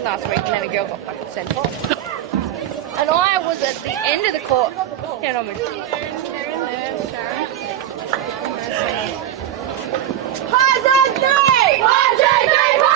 last week, and then a girl got fucking sent off. And I was at the end of the court. Yeah, no, Highs on three! 1, 2, 3, 4.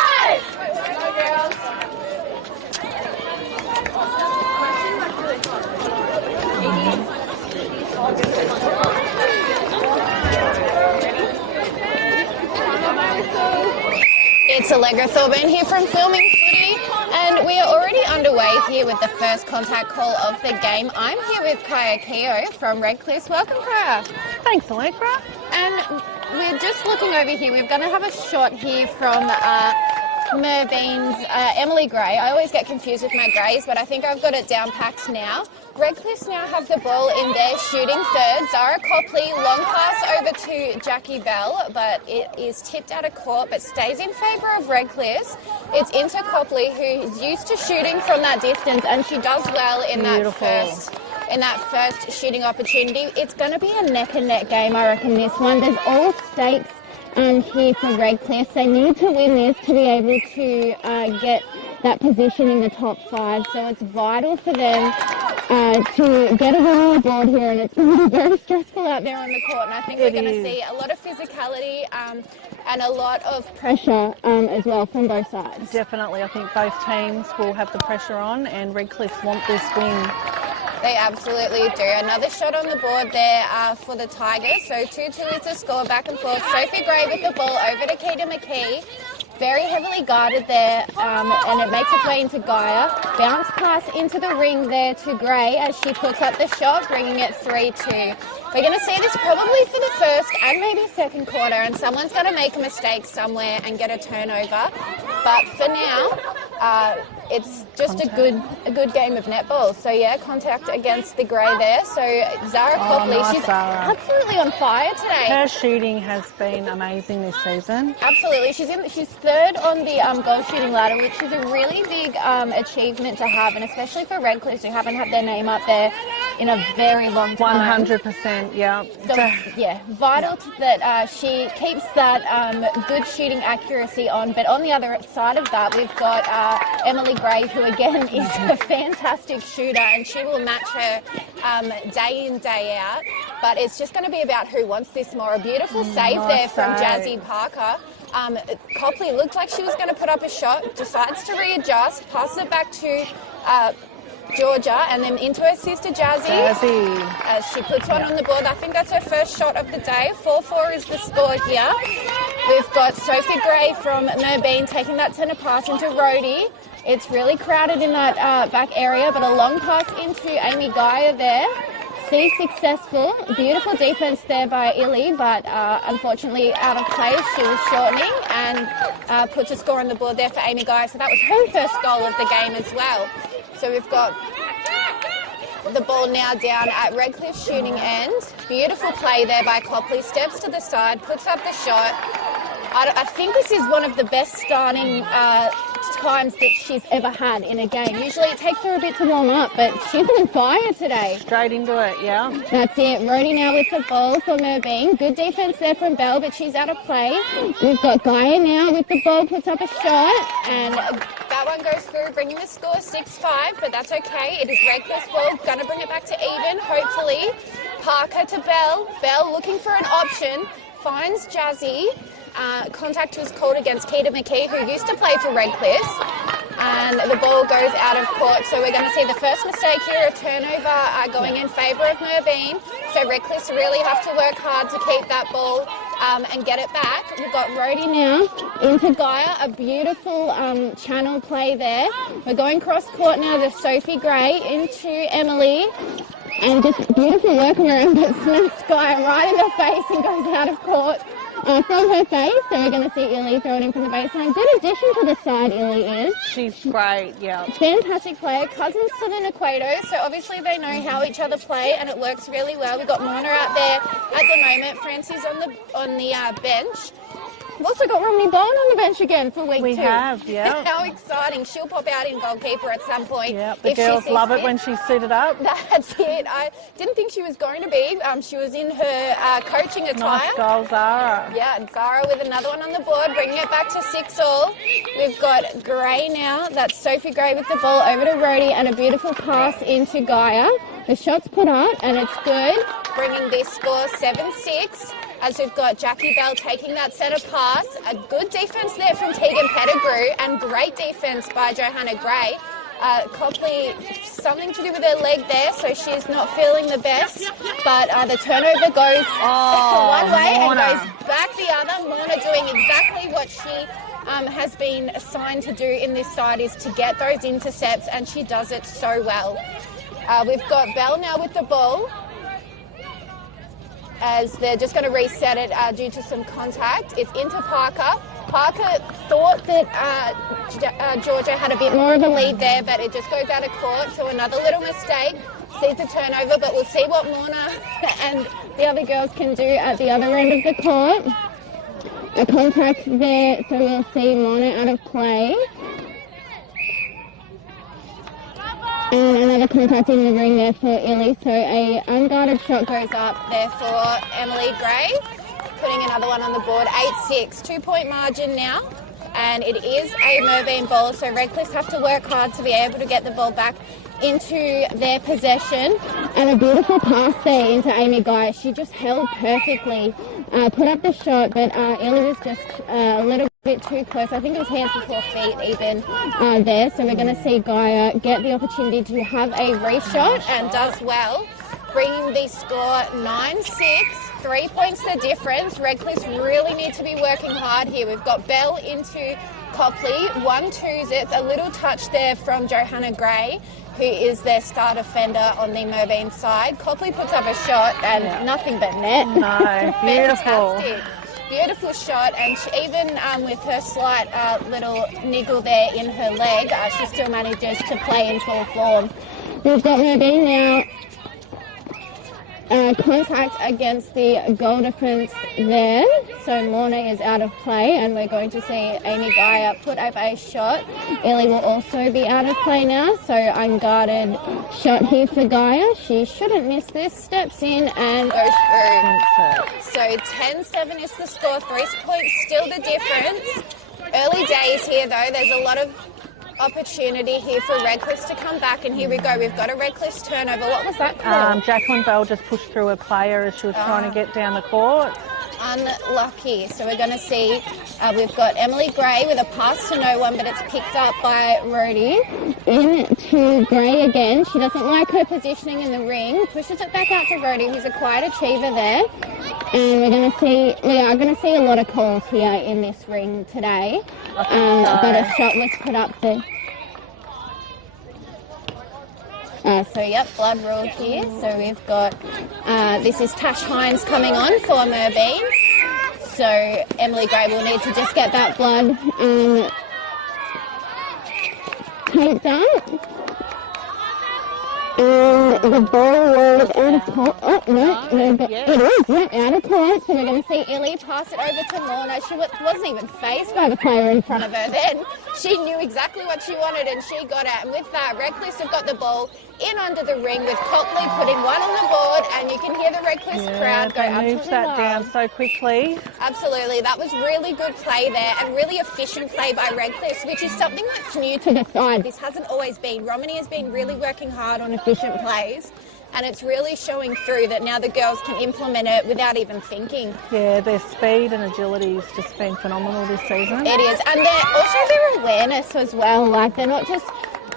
It's Allegra Thorburn here from Filming Footy, and we are already underway here with the first contact call of the game. I'm here with Kaya Keogh from Redcliffe. Welcome, Kaya. Thanks, Allegra. And we're just looking over here. We're going to have a shot here from Merbein's Emily Gray. I always get confused with my Grays, but I think I've got it down packed now. Redcliffe now have the ball in their shooting third. Zara Copley, long pass over to Jackie Bell, but it is tipped out of court, but stays in favour of Redcliffe. It's into Copley, who's used to shooting from that distance, and she does well in that first shooting opportunity. It's going to be a neck and neck game, I reckon, this one. There's all stakes here for Redcliffe. They need to win this to be able to get that position in the top 5. So it's vital for them to get a win on the board here, and it's going to be very stressful out there on the court. And I think we're going to see a lot of physicality and a lot of pressure as well from both sides. Definitely. I think both teams will have the pressure on, and Redcliffe want this win. They absolutely do. Another shot on the board there for the Tigers. So 2-2 is the score, back and forth. Sophie Gray with the ball over to Keita McKee. Very heavily guarded there, and it makes its way into Gaia. Bounce pass into the ring there to Gray as she puts up the shot, bringing it 3-2. We're going to see this probably for the first and maybe second quarter, and someone's going to make a mistake somewhere and get a turnover. But for now, it's just a good game of netball. So yeah, contact against the Grey there. So Zara Copley, she's absolutely on fire today. Her shooting has been amazing this season. Absolutely, she's third on the goal shooting ladder, which is a really big achievement to have, and especially for Redcliffe, who haven't had their name up there in a very long time. 100%, yeah. So yeah, vital that she keeps that good shooting accuracy on. But on the other side of that, we've got Emily Gray, who again is a fantastic shooter, and she will match her day in, day out. But it's just going to be about who wants this more. A beautiful save there from Jazzy Parker. Copley looked like she was going to put up a shot, decides to readjust, passes it back to Georgia, and then into her sister Jazzy. As she puts one on the board. I think that's her first shot of the day. 4-4 is the score here. We've got Sophie Gray from Merbein taking that centre pass into Rhodey. It's really crowded in that back area, but a long pass into Amy Gaia there. C successful. Beautiful defence there by Illy, but unfortunately out of place. She was shortening and puts a score on the board there for Amy Gaia. So that was her first goal of the game as well. So we've got the ball now down at Redcliffe's shooting end. Beautiful play there by Copley. Steps to the side, puts up the shot. I think this is one of the best starting times that she's ever had in a game. Usually it takes her a bit to warm up, but she's on fire today. Straight into it, yeah. That's it. Rhodey now with the ball for Merbein. Good defence there from Bell, but she's out of play. We've got Gaia now with the ball, puts up a shot, and that one goes through, bringing the score 6-5, but that's okay. It is Redcliffe's ball, going to bring it back to even, hopefully. Parker to Bell. Bell looking for an option, finds Jazzy. Contact was called against Keita McKee, who used to play for Redcliffe, and the ball goes out of court. So we're going to see the first mistake here, a turnover going in favour of Merbein. So Redcliffe really have to work hard to keep that ball and get it back. We've got Rhodey now into Gaia, a beautiful channel play there. We're going cross court now to Sophie Gray into Emily. And just beautiful workaround, but smacks Gaia right in the face and goes out of court. From her face, so we're going to see Illy throw it in from the baseline. Good addition to the side, Illy is. She's great, yeah. Fantastic player. Cousins to the Naquato, so obviously they know how each other play, and it works really well. We've got Mona out there at the moment. Francie's on the bench. We've also got Romney Bowen on the bench again for week 2. We have, yeah. How exciting. She'll pop out in goalkeeper at some point. Yeah, the girls love it when she's suited up. That's it. I didn't think she was going to be. She was in her coaching attire. Nice goal, Zara. Yeah, and Zara with another one on the board, bringing it back to 6-all. We've got Gray now. That's Sophie Gray with the ball over to Rhodey and a beautiful pass into Gaia. The shot's put up and it's good, bringing this score 7-6. As we've got Jackie Bell taking that centre pass. A good defence there from Tegan Pettigrew and great defence by Johanna Gray. Copley, something to do with her leg there, so she's not feeling the best. But the turnover goes one way and goes back the other. Morna doing exactly what she has been assigned to do in this side, is to get those intercepts, and she does it so well. We've got Bell now with the ball, as they're just going to reset it due to some contact. It's into Parker. Parker thought that Georgia had a bit more of a lead there, but it just goes out of court, so another little mistake. Sees the turnover, but we'll see what Morna and the other girls can do at the other end of the court. A contact there, so we'll see Morna out of play. And another contact in the ring there for Illy, so a unguarded shot goes up there for Emily Gray, putting another one on the board. 8-6, 2-point margin now, and it is a Merbein ball, so Redcliffe have to work hard to be able to get the ball back into their possession. And a beautiful pass there into Amy Guy. She just held perfectly, put up the shot, but Illy was just a little bit too close. I think it was hands before feet even there. So we're going to see Gaia get the opportunity to have a reshot, and does well, bringing the score 9-6. 3 points the difference. Redcliffe really need to be working hard here. We've got Bell into Copley. 1-2s. It's a little touch there from Johanna Gray, who is their star defender on the Merbein side. Copley puts up a shot and nothing but net. No, beautiful. Fantastic. Beautiful shot, and she, even with her slight little niggle there in her leg, she still manages to play in full form. We've got Merbein now. Contact against the goal defence there. So Morna is out of play, and we're going to see Amy Gaia put up a shot. Ellie will also be out of play now, so unguarded shot here for Gaia. She shouldn't miss this. Steps in and goes through. So 10-7 is the score. 3 points still the difference. Early days here though. There's a lot of opportunity here for Redcliffe to come back, and here we go. We've got a Redcliffe turnover. What was that called? Jacqueline Bell just pushed through a player as she was trying to get down the court. Unlucky. So we're going to see, we've got Emily Gray with a pass to no one, but it's picked up by Rhodey. Into Gray again. She doesn't like her positioning in the ring. Pushes it back out to Rhodey, who's a quiet achiever there. And we are going to see a lot of calls here in this ring today. But a shot was put up there. Blood rule here. So we've got, this is Tash Hines coming on for Merbein. So Emily Gray will need to just get that blood taped up. And the ball was out of court. Oh, no, it is, out of court. So we're going to see Illy pass it over to Morna. She wasn't even faced by the player in front of her then. She knew exactly what she wanted, and she got it. And with that, Redcliffe have got the ball in under the ring, with Copley putting one on the board, and you can hear the Redcliffe crowd go up to the moved that down so quickly. Absolutely. That was really good play there, and really efficient play by Redcliffe, which is something that's new to the side. This hasn't always been. Romney has been really working hard on efficient plays, and it's really showing through that now the girls can implement it without even thinking. Yeah, their speed and agility has just been phenomenal this season. It is, and their awareness as well. Like, they're not just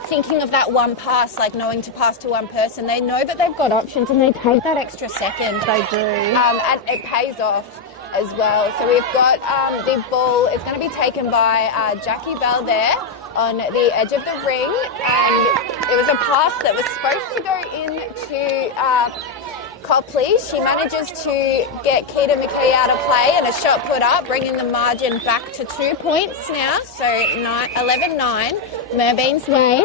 thinking of that one pass, like knowing to pass to one person. They know that they've got options, and they take that extra second. They do. And it pays off as well. So we've got the ball. It's going to be taken by Jackie Bell there on the edge of the ring, and it was a pass that was supposed to go into Copley. She manages to get Keita McKee out of play, and a shot put up, bringing the margin back to 2 points now. So 11-9, Merbein's way.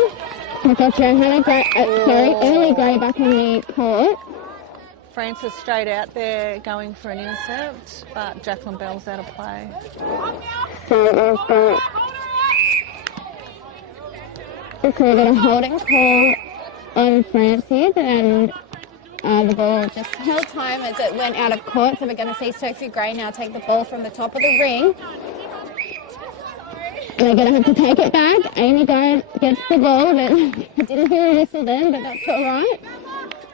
We've got Emily Gray back on the court. Frances straight out there going for an intercept, but Jacqueline Bell's out of play. So we've got a holding call on Frances, and the ball just held time as it went out of court. So we're going to see Sophie Gray now take the ball from the top of the ring. They're going to have to take it back. Amy Guy gets the ball, but I didn't hear a whistle then, but that's all right.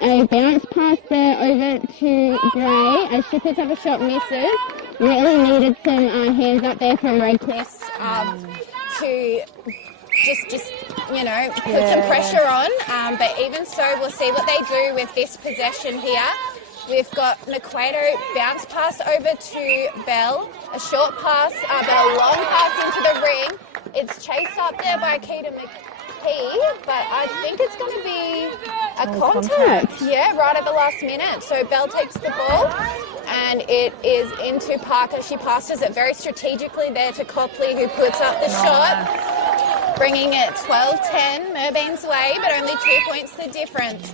A bounce pass there over to Gray as she puts up a shot, misses. Really needed some hands up there from Redcliffe to just you know, put some pressure on. But even so, we'll see what they do with this possession here. We've got McQuato bounce pass over to Bell, a short pass, but a long pass into the ring. It's chased up there by Keita McKee, but I think it's going to be a contact. Yeah, right at the last minute. So Bell takes the ball, and it is into Parker. She passes it very strategically there to Copley, who puts up the shot, bringing it 12-10 Merbein's way, but only 2 points the difference.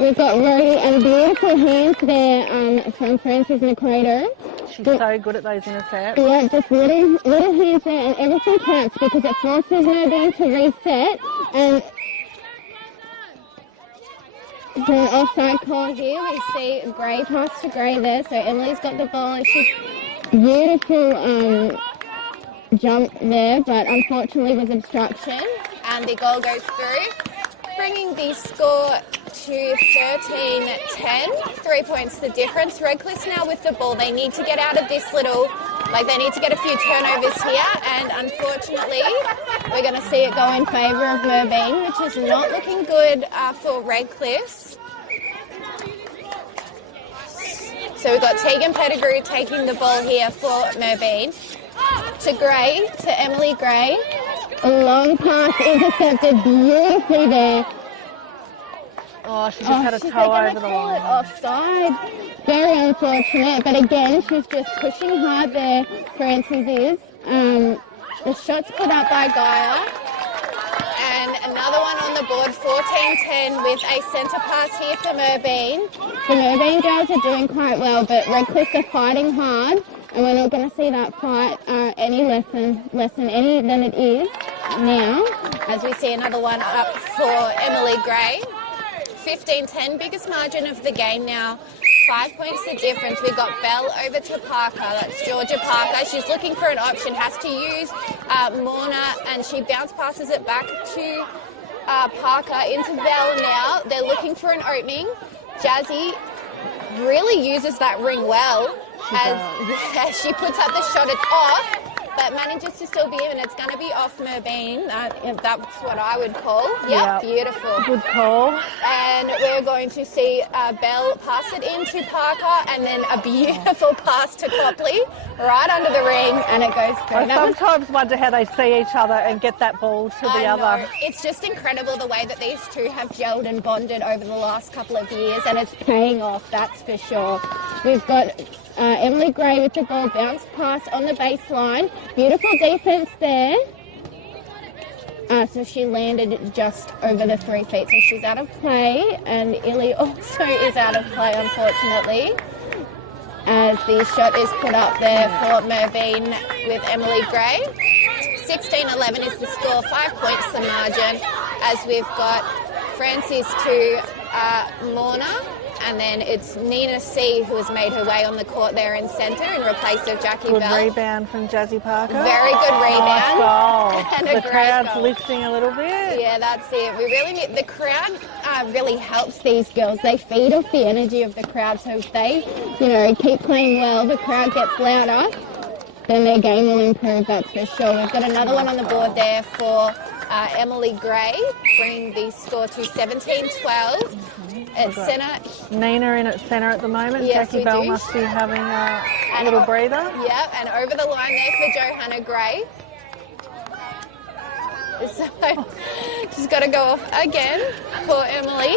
We've got Rody and beautiful hands there from Frances McQuato. She's so good at those intercepts. Yeah, just little hands there, and everything counts because it forces Merbein to reset. And for an offside call here, we see Gray pass to Gray there. So Emily's got the ball, and she's beautiful jump there, but unfortunately was obstruction, and the goal goes through, bringing the score to 13-10, 3 points the difference. Redcliffe now with the ball. They need to get out of this little, they need to get a few turnovers here, and unfortunately we're going to see it go in favour of Merbein, which is not looking good for Redcliffe. So we've got Tegan Pettigrew taking the ball here for Merbein. To Gray, to Emily Gray. A long pass intercepted beautifully there. Oh, she just had a toe over the line. Offside. Very unfortunate, but again, she's just pushing hard there, Frances is. The shot's put up by Gaia. And another one on the board, 14-10 with a centre pass here for Merbein. The Merbein girls are doing quite well, but Redcliffe are fighting hard. And we're not going to see that fight any less than it is now, as we see another one up for Emily Gray. 15-10, biggest margin of the game now. 5 points the difference. We've got Bell over to Parker. That's Georgia Parker. She's looking for an option, has to use Morna, and she bounce passes it back to Parker into Bell now. They're looking for an opening. Jazzy really uses that ring well. As she puts up the shot, it's off, but manages to still be in. It's going to be off Merbein. That's what I would call. Yep, beautiful. Good call. And we're going to see Bell pass it into Parker, and then a beautiful pass to Copley, right under the ring, and it goes through. I sometimes wonder how they see each other and get that ball to the other. It's just incredible the way that these two have gelled and bonded over the last couple of years, and it's paying off, that's for sure. We've got Emily Gray with the ball, bounce pass on the baseline. Beautiful defence there. So she landed just over the 3 feet, so she's out of play, and Illy also is out of play, unfortunately, as the shot is put up there for Merbein with Emily Gray. 16-11 is the score, 5 points the margin, as we've got Frances to Morna. And then it's Nina C who has made her way on the court there in centre in replace of Jackie Bell. Good rebound from Jazzy Parker. Very good rebound. Nice goal. And the crowd's lifting a little bit. Yeah, that's it. We really need, the crowd really helps these girls. They feed off the energy of the crowd. So if they, keep playing well, the crowd gets louder, then their game will improve, that's for sure. We've got another one on the board there for Emily Gray, bringing the score to 17-12. At centre. Nina in at centre at the moment. Yes, Jackie Bell must be having a little breather. Yep, and over the line there for Johanna Gray. So she's got to go off again for Emily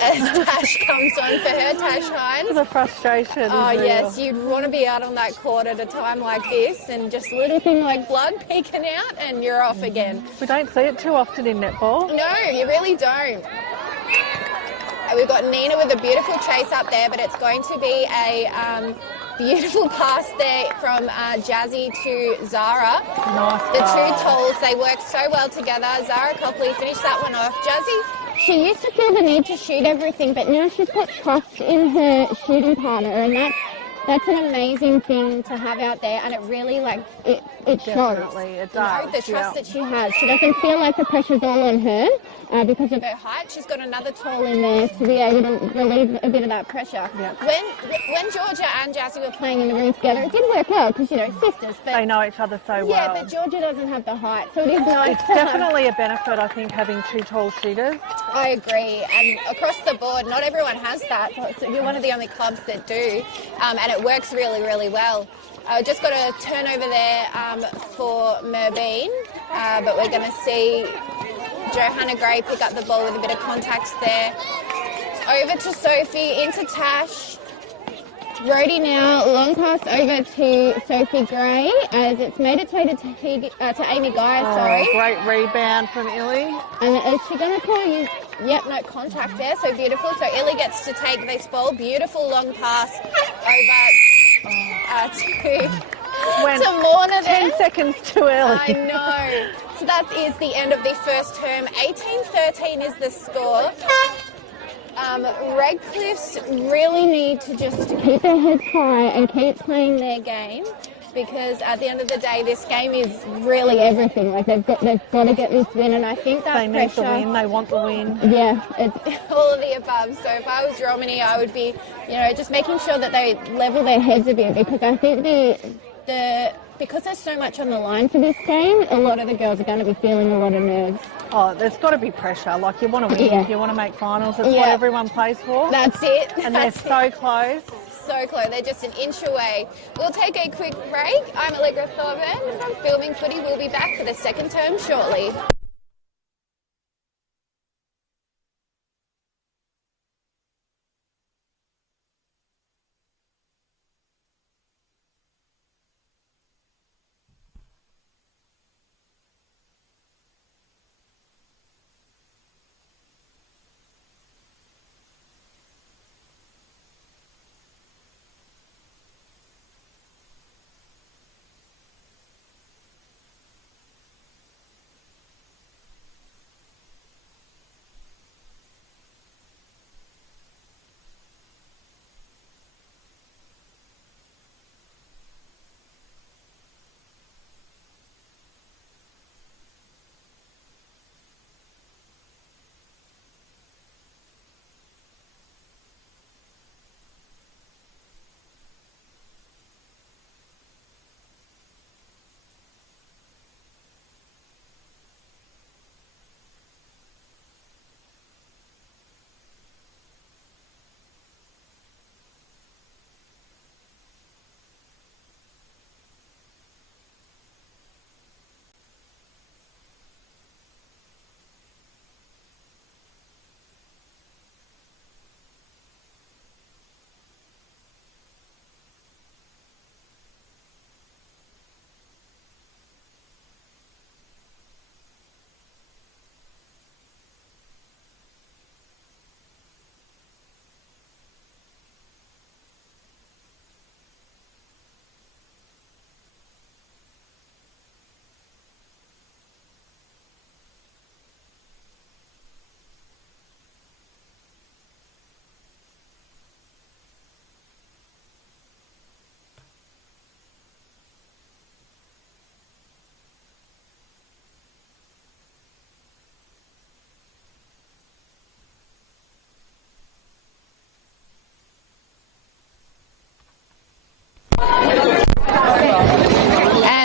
as Tash comes on for her, Tash Hines. The frustration. Oh, yes, you'd want to be out on that court at a time like this and just a little thing like blood peeking out and you're off again. We don't see it too often in netball. No, you really don't. We've got Nina with a beautiful chase up there, but it's going to be a beautiful pass there from Jazzy to Zara. Nice The pass. two tolls, they work so well together. Zara Copley finished that one off. Jazzy, she used to feel the need to shoot everything, but now she's got trust in her shooting partner, and that's an amazing thing to have out there, and it really, like, it shows. Definitely, it does. You know, the trust that she has. She doesn't feel like the pressure's all on her because of her height. She's got another toll in there to be able to relieve a bit of that pressure. Yep. When Georgia and Jazzy were playing in the room together, it did work out because, you know, sisters. But They know each other so well. yeah, but Georgia doesn't have the height, so it is nice. It's definitely a benefit, I think, having two tall shooters. I agree, and across the board, not everyone has that. So you're one of the only clubs that do, and it works really, really well. Just got a turnover there for Merbein, but we're going to see Johanna Gray pick up the ball with a bit of contact there. Over to Sophie, into Tash. Rhodey now, long pass over to Sophie Gray as it's made its way to Amy Guy, sorry. Great rebound from Illy. And is she going to call you? Yep, no contact there, so beautiful. So Illy gets to take this ball. Beautiful long pass over to Lorna there. 10 seconds too early. I know. So that is the end of the first term. 18-13 is the score. Redcliffs really need to just keep their heads high and keep playing their game, because at the end of the day, this game is really everything. Like they've got to get this win, and I think that They need the win. They want the win. Yeah, it's all of the above. So if I was Romany, I would be, just making sure that they level their heads a bit, because I think because there's so much on the line for this game, a lot of the girls are going to be feeling a lot of nerves. Oh, there's got to be pressure. Like, you want to win. Yeah. You want to make finals. That's what everyone plays for. That's it. And they're so close. So close. They're just an inch away. We'll take a quick break. I'm Allegra Thorburn from Filming Footy. We'll be back for the second term shortly.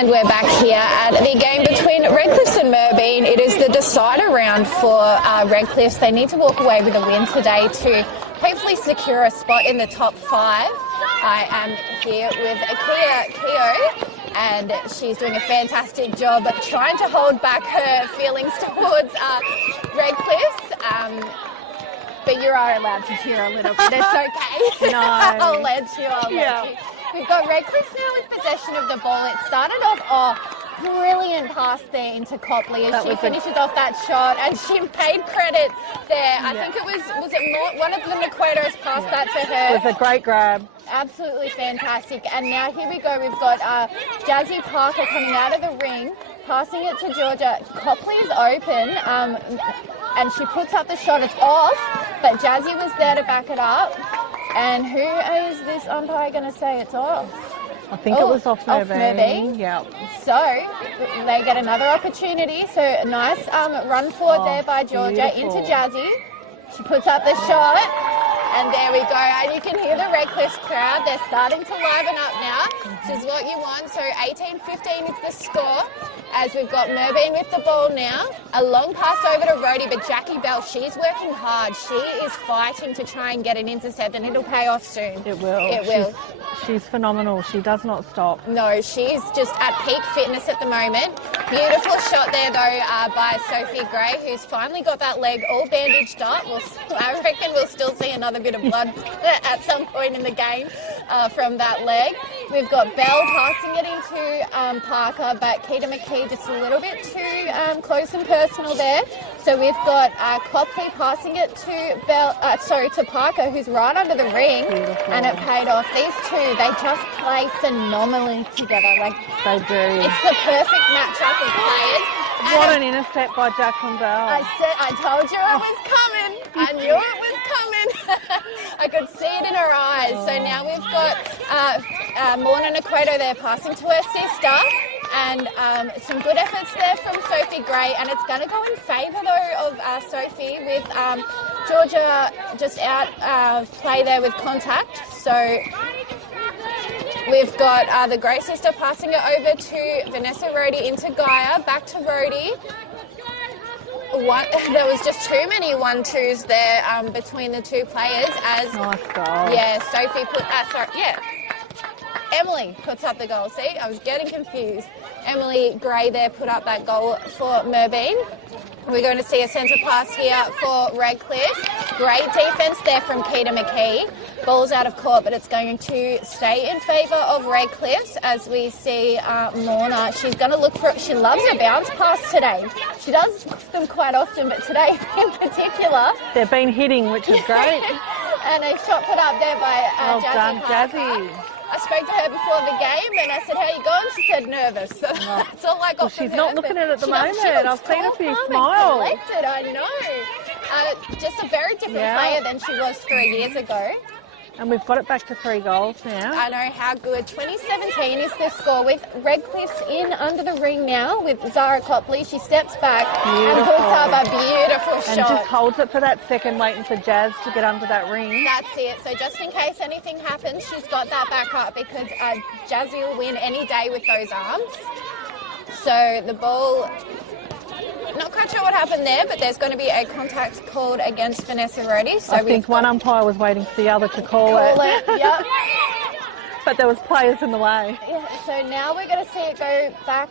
And we're back here at the game between Redcliffs and Merbein. It is the decider round for Redcliffs. They need to walk away with a win today to hopefully secure a spot in the top 5. I am here with Akia Keo, and she's doing a fantastic job trying to hold back her feelings towards Redcliffs. But you are allowed to cheer a little bit. It's okay. No. I'll let you. We've got Redcliffs now with possession of the ball. It started off brilliant pass there into Copley as That she was finishes off that shot, and she paid credit there. I think it was it more, one of the Naquatos passed that to her. It was a great grab. Absolutely fantastic. And now here we go. We've got Jazzy Parker coming out of the ring, passing it to Georgia. Copley's open, and she puts up the shot. It's off, but Jazzy was there to back it up. And who is this umpire going to say it's off? I think it was off Merbein. Yeah. So they get another opportunity. So a nice run forward there by Georgia into Jazzy. She puts up the shot, and there we go. And you can hear the Redcliffe crowd. They're starting to liven up now. This is what you want. So 18-15 is the score, as we've got Merbein with the ball now. A long pass over to Rhodey, but Jackie Bell, she's working hard. She is fighting to try and get an intercept, and it'll pay off soon. It will. It will. She's phenomenal. She does not stop. No, she's just at peak fitness at the moment. Beautiful shot there, though, by Sophie Gray, who's finally got that leg all bandaged up. I reckon we'll still see another bit of blood at some point in the game from that leg. We've got Bell passing it into Parker, but Keita McKee just a little bit too close and personal there. So we've got Copley passing it to to Parker, who's right under the ring. Beautiful. And it paid off. These two, they just play phenomenally together. Like they do. It's the perfect matchup of players. What an intercept by Jacqueline Bell. I told you it was coming. I knew it was coming. I could see it in her eyes. So now we've got Morna Naquato there passing to her sister. And some good efforts there from Sophie Gray. And it's going to go in favour, though, of Sophie, with Georgia just out of play there with contact. So we've got the Gray sister passing it over to Vanessa Rhodey into Gaia, back to Rhodey. There was just too many 1-2s there between the two players. As nice goal. Yeah, Sophie put. Emily puts up the goal. See, I was getting confused. Emily Gray there put up that goal for Merbein. We're going to see a centre pass here for Redcliffe. Great defence there from Keita McKee. Ball's out of court, but it's going to stay in favour of Redcliffe as we see Morna. She's going to look for it. She loves her bounce pass today. She does them quite often, but today in particular. They've been hitting, which is great. And a shot put up there by well Jazzy done, Parker. Jazzy. I spoke to her before the game and I said, how you going? She said, nervous. So that's all I got from she's her. not looking at the moment. I've seen a few calm smiles. and collected, I know. Just a very different player than she was 3 years ago. And we've got it back to 3 goals now. I know, how good. 2017 is the score with Redcliffe in under the ring now with Zara Copley. She steps back and puts up a beautiful shot. And just holds it for that second, waiting for Jazz to get under that ring. That's it. So just in case anything happens, she's got that back up because Jazzy will win any day with those arms. So the ball... Not quite sure what happened there, but there's going to be a contact called against Vanessa Rhodey. So I think one umpire was waiting for the other to call it. Yep. But there was players in the way. Yeah, so now we're going to see it go back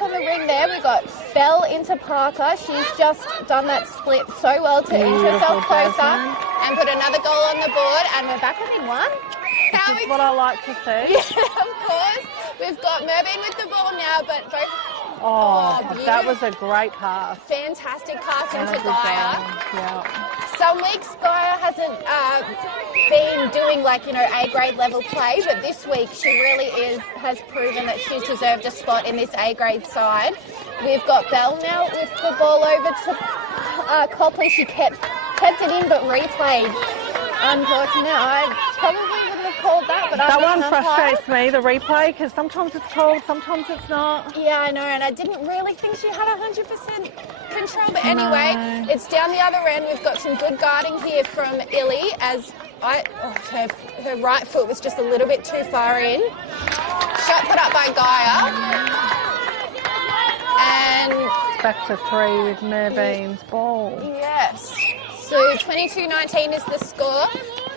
on the ring there. We've got Bell into Parker. She's just done that split so well to inch herself closer and put another goal on the board. And we're back within one. This is what I like to see. Yeah, of course. We've got Merbein with the ball now, but both... that was a great pass. Fantastic pass into Gaia. Yeah. Some weeks Gaia hasn't been doing A-grade level play, but this week she really has proven that she's deserved a spot in this A-grade side. We've got Bell now with the ball over to Copley. She kept it in but replayed. Unfortunate. I probably wouldn't have called that, but that one frustrates me, the replay, because sometimes it's called, sometimes it's not. Yeah, I know, and I didn't really think she had 100% control. But anyway, it's down the other end. We've got some good guarding here from Illy as her right foot was just a little bit too far in. Shot put up by Gaia. And it's back to 3 with Merbein's ball. Yes. So 22-19 is the score.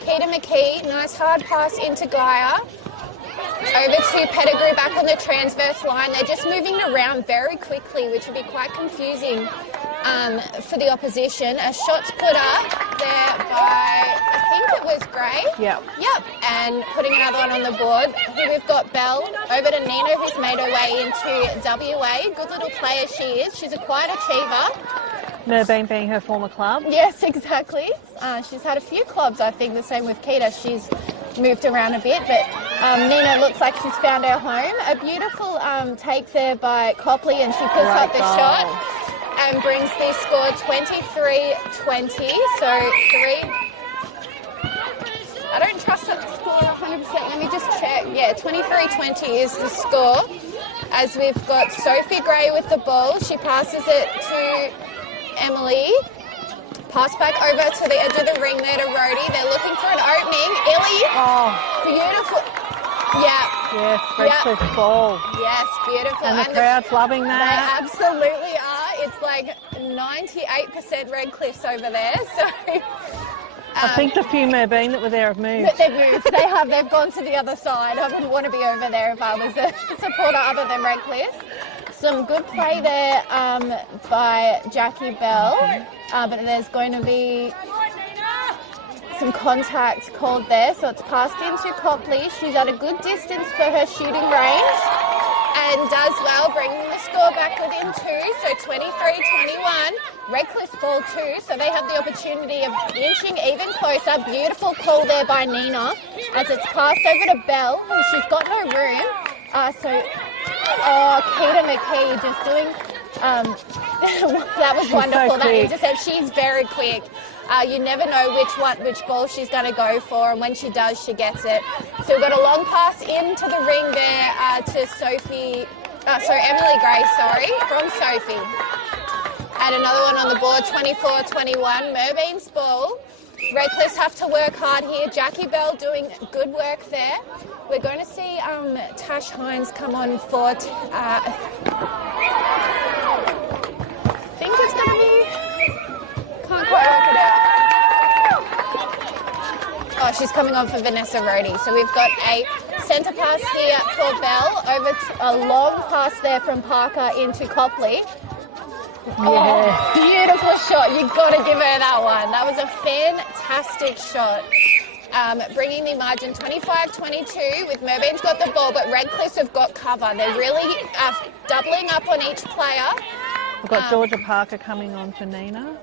Keita McKee, nice hard pass into Gaia. Over to Pettigrew back on the transverse line. They're just moving around very quickly, which would be quite confusing for the opposition. A shot's put up there by, I think it was Gray. Yep. Yep, and putting another one on the board. Here we've got Belle over to Nina, who's made her way into WA. Good little player she is. She's a quiet achiever. Merbein being her former club. Yes, exactly. She's had a few clubs, I think, the same with Keita. She's moved around a bit, but Nina looks like she's found her home. A beautiful take there by Copley, and she puts up the shot and brings the score 23-20. So I don't trust that score 100%. Let me just check. Yeah, 23-20 is the score. As we've got Sophie Gray with the ball. She passes it to Emily. Pass back over to the edge of the ring there to Rhodey. They're looking for an opening. Illy. Oh. Beautiful. Yeah. Yes, Redcliffe's ball. Yes, beautiful. And the crowd's loving that. They absolutely are. It's like 98% Redcliffe's over there. So I think the few Merbein that were there have moved. But they've moved. They've gone to the other side. I wouldn't want to be over there if I was a supporter other than Redcliffe. Some good play there by Jackie Bell, but there's going to be some contact called there, so it's passed into Copley. She's at a good distance for her shooting range and does well, bringing the score back within 2, so 23-21. Redcliffe's ball too, so they have the opportunity of inching even closer. Beautiful call there by Nina as it's passed over to Bell, who she's got no room. Keita McKee just doing, that was wonderful. So that intercept. She's very quick. You never know which ball she's going to go for, and when she does, she gets it. So we've got a long pass into the ring there to Emily Gray, from Sophie. And another one on the board, 24-21, Merbein's ball. Redcliffe's have to work hard here. Jackie Bell doing good work there. We're going to see Tash Hines come on for, I think it's going to be, can't quite work it out. Oh, she's coming on for Vanessa Rhodey. So we've got a centre pass here for Bell, over a long pass there from Parker into Copley. Yeah. Oh, beautiful shot. You've got to give her that one. That was a fantastic shot. Bringing the margin 25-22 with Merbein's got the ball, but Redcliffe have got cover. They're really doubling up on each player. We've got Georgia Parker coming on for Nina.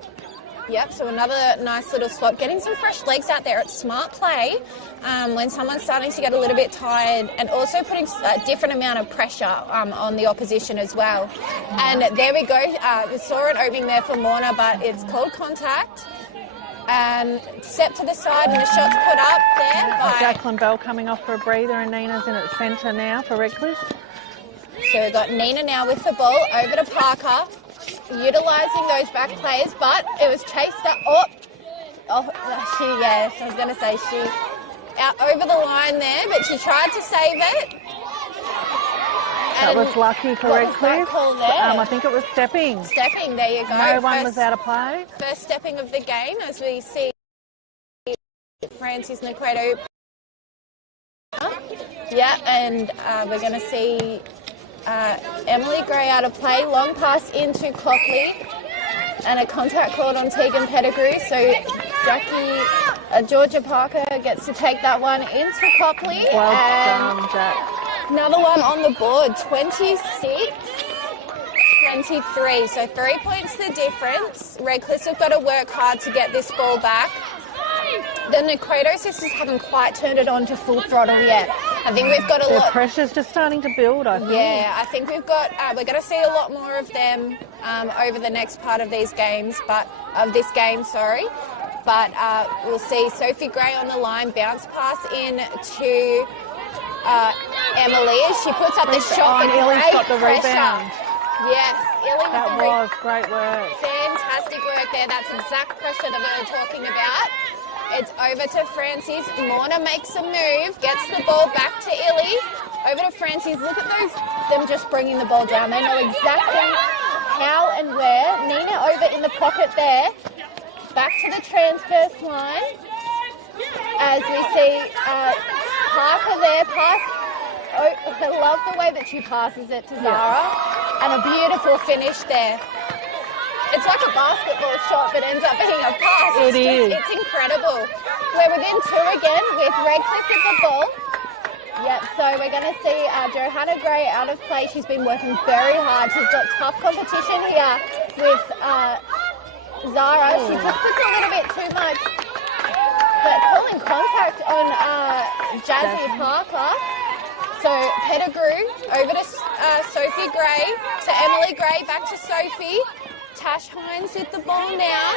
Yep, so another nice little swap. Getting some fresh legs out there. It's smart play when someone's starting to get a little bit tired, and also putting a different amount of pressure on the opposition as well. And there we go. We saw an opening there for Morna, but it's called contact. Step to the side, and the shot's put up there by Jacqueline Bell coming off for a breather, and Nina's in its centre now for Redcliffe. So we've got Nina now with the ball over to Parker, utilising those back players, but it was chased up. I was going to say she out over the line there, but she tried to save it. That was lucky for Redcliffe. I think it was stepping. Stepping, there you go. No one was out of play. First stepping of the game, as we see Francis Nequedo. Yeah, and we're going to see Emily Gray out of play. Long pass into Copley, and a contact called on Tegan Pettigrew. So Georgia Parker gets to take that one into Copley. Well done, Jack. Another one on the board, 26-23. So 3 points the difference. Redcliffe have got to work hard to get this ball back. The Nequedo sisters haven't quite turned it on to full throttle yet. I think we've got a lot. The pressure's just starting to build, I think. Yeah, I think we're going to see a lot more of them over the next part of these games, But we'll see Sophie Gray on the line, bounce pass in to Emily as she puts up the shot. And Illy's got the rebound. Yes, Illy with that was great work. Fantastic work there. That's exact pressure that we were talking about. It's over to Francis. Morna makes a move, gets the ball back to Illy. Over to Francis. Look at them just bringing the ball down. They know exactly how and where. Nina over in the pocket there. Back to the transverse line. As we see Parker there I love the way that she passes it to Zara. And a beautiful finish there. It's like a basketball shot, but ends up being a pass. It's incredible. we're within 2 again with Redcliffe at the ball. Yep, so we're going to see Johanna Gray out of play. She's been working very hard. She's got tough competition here with Zara. She just puts a little bit too much. But calling contact on Jazzy Parker. So Pettigrew over to Sophie Gray, to Emily Gray, back to Sophie. Tash Hines with the ball now.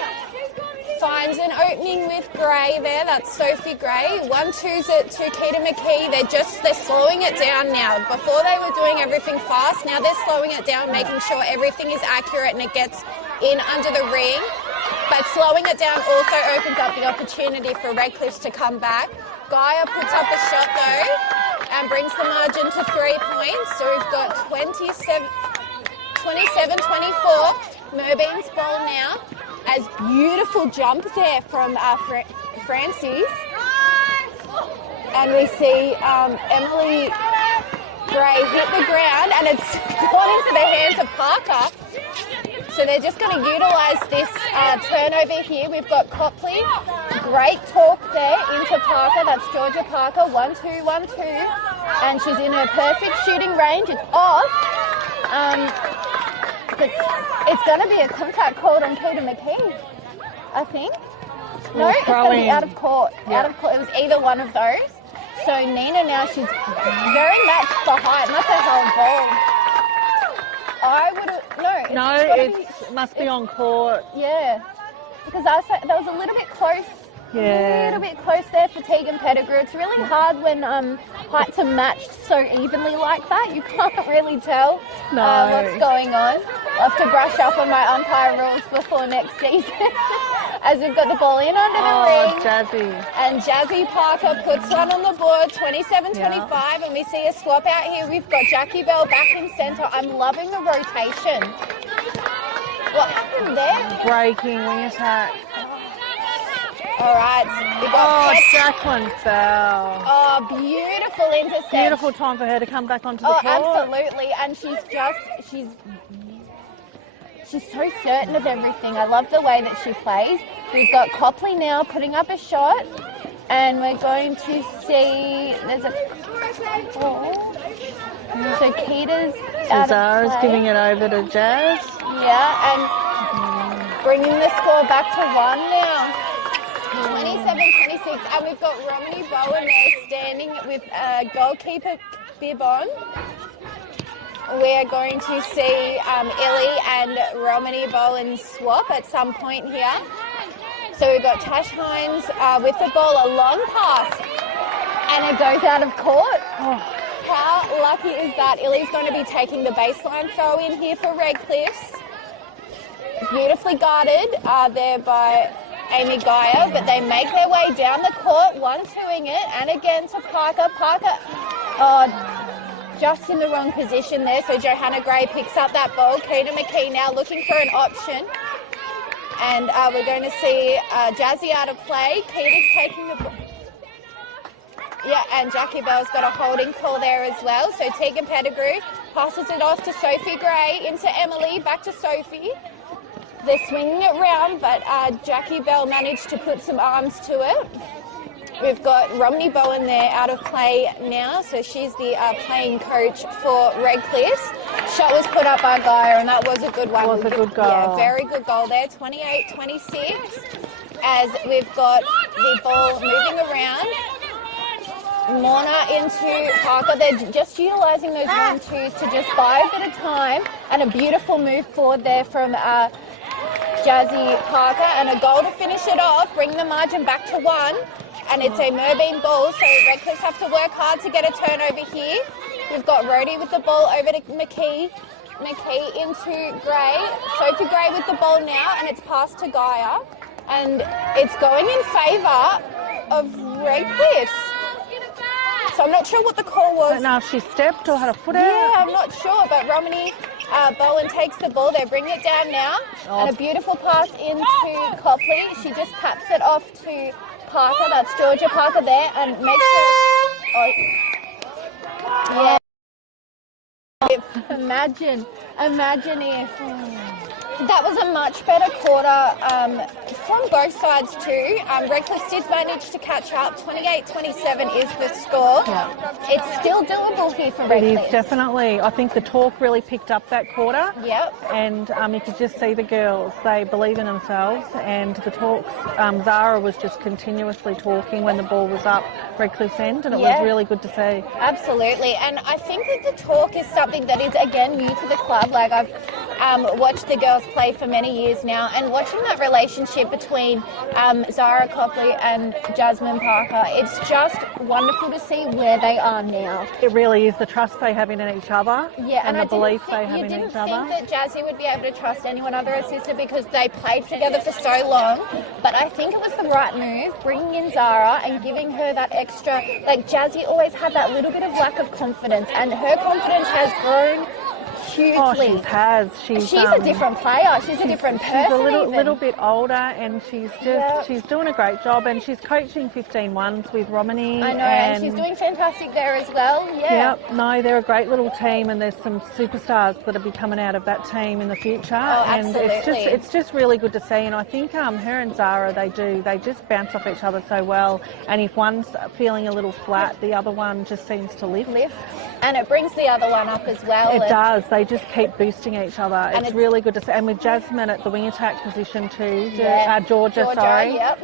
Finds an opening with Gray there. That's Sophie Gray. 1-2's it to Keita McKee. They're slowing it down now. Before they were doing everything fast. Now they're slowing it down, making sure everything is accurate and it gets in under the ring. But slowing it down also opens up the opportunity for Redcliffe to come back. Gaia puts up a shot though and brings the margin to 3 points. So we've got 27-24. Merbein's ball now. As beautiful jump there from Francis. And we see Emily Gray hit the ground and it's gone into the hands of Parker. So they're just going to utilise this turnover here. We've got Copley. Great talk there into Parker. That's Georgia Parker. 1-2, 1-2. And she's in her perfect shooting range. It's off. But it's going to be a contact called on Keita McKee, I think. No, it's going to be out of court. Yeah. Out of court. It was either one of those. So Nina now, she's very matched for height. That's a hell ball. I would have... No, it must be on court. Yeah. Because that was a little bit close. Yeah. A little bit close there for Tegan Pettigrew. It's really hard when heights are matched so evenly like that. You can't really tell what's going on. I'll have to brush up on my umpire rules before next season. As we've got the ball in under the ring. Jazzy. And Jazzy Parker puts one on the board, 27-25. And we see a swap out here. We've got Jackie Bell back in centre. I'm loving the rotation. What happened there? Breaking wing attack. All right. Jacqueline fell. Oh, beautiful intercept. Beautiful time for her to come back onto the court. Absolutely. And she's so certain of everything. I love the way that she plays. We've got Copley now putting up a shot. And we're going to see, there's a call. So Keita's out Zara's of play. giving it over to Jazz. Yeah, and bringing the score back to 1 now. 27-26, and we've got Romney Bowen there standing with goalkeeper bib on. We're going to see Illy and Romney Bowen swap at some point here. So we've got Tash Hines with the ball, a long pass, and it goes out of court. Oh, how lucky is that? Illy's going to be taking the baseline throw in here for Redcliffe. Beautifully guarded there by Amy Gaia, but they make their way down the court, 1-2ing it, and again to Parker. Parker, just in the wrong position there, so Johanna Gray picks up that ball. Keita McKee now looking for an option, and we're going to see Jazzy out of play. Keita's taking the ball. Yeah, and Jackie Bell's got a holding call there as well, so Tegan Pettigrew passes it off to Sophie Gray, into Emily, back to Sophie. They're swinging it round, but Jackie Bell managed to put some arms to it. We've got Romney Bowen there out of play now, so she's the playing coach for Redcliffe. Shot was put up by Gaia, and that was a good one. Was a good goal. Yeah, very good goal there, 28-26. As we've got the ball moving around. Morna into Parker. They're just utilising those 1-2s to just buy a bit of time, and a beautiful move forward there from Jazzy Parker, and a goal to finish it off, bring the margin back to 1, and it's a Merbein ball, so Redcliffe have to work hard to get a turnover here. We've got Rhodey with the ball over to McKee. McKee into Gray. Sophie Gray with the ball now, and it's passed to Gaia, and it's going in favour of Redcliffe. So I'm not sure what the call was. I don't know if she stepped or had a foot out. Yeah, I'm not sure, but Romney Bowen takes the ball. They're bringing it down now. And a beautiful pass into Copley. She just taps it off to Parker. That's Georgia Parker there, and makes it... yeah. if. Imagine if. That was a much better quarter from both sides too. Redcliffe did manage to catch up. 28-27 is the score. Yeah. It's still doable here for Redcliffe. It is, definitely. I think the talk really picked up that quarter. Yep. And you could just see the girls. They believe in themselves. And the talks, Zara was just continuously talking when the ball was up Redcliffe's end, and it was really good to see. Absolutely. And I think that the talk is something that is, again, new to the club. Like, I've watched the girls play for many years now, and watching that relationship between Zara Copley and Jasmine Parker, it's just wonderful to see where they are now. It really is the trust they have in each other, and the belief they have in each other. You didn't think that Jazzy would be able to trust anyone other her sister because they played together for so long, but I think it was the right move, bringing in Zara and giving her that extra, like Jazzy always had that little bit of lack of confidence, and her confidence has grown hugely. Oh, she's a different player. She's a different person. She's a little bit older, and she's doing a great job, and she's coaching 15-1s with Romany. I know, and she's doing fantastic there as well. Yeah. Yep. No, they're a great little team, and there's some superstars that'll be coming out of that team in the future. Oh, and absolutely. it's just really good to see. And I think her and Zara, they just bounce off each other so well. And if one's feeling a little flat, the other one just seems to lift. And it brings the other one up as well. It does. They just keep boosting each other. It's really good to see. And with Jasmine at the wing attack position too, Georgia, sorry. Yep.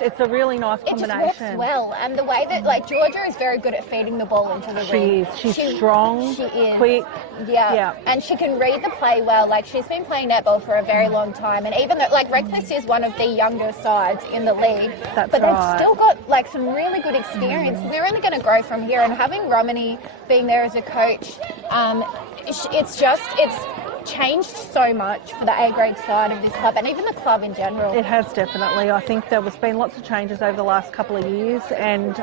It's a really nice combination. It just works well. And the way that, like, Georgia is very good at feeding the ball into the ring. She's strong, she is. quick. Yeah. And she can read the play well. Like, she's been playing netball for a very long time. And even though, like, Redcliffe is one of the younger sides in the league, but they've still got, like, some really good experience. They're only going to grow from here. And having Romany being there as a coach, it's changed so much for the A-grade side of this club, and even the club in general. It has, definitely. I think there's been lots of changes over the last couple of years, and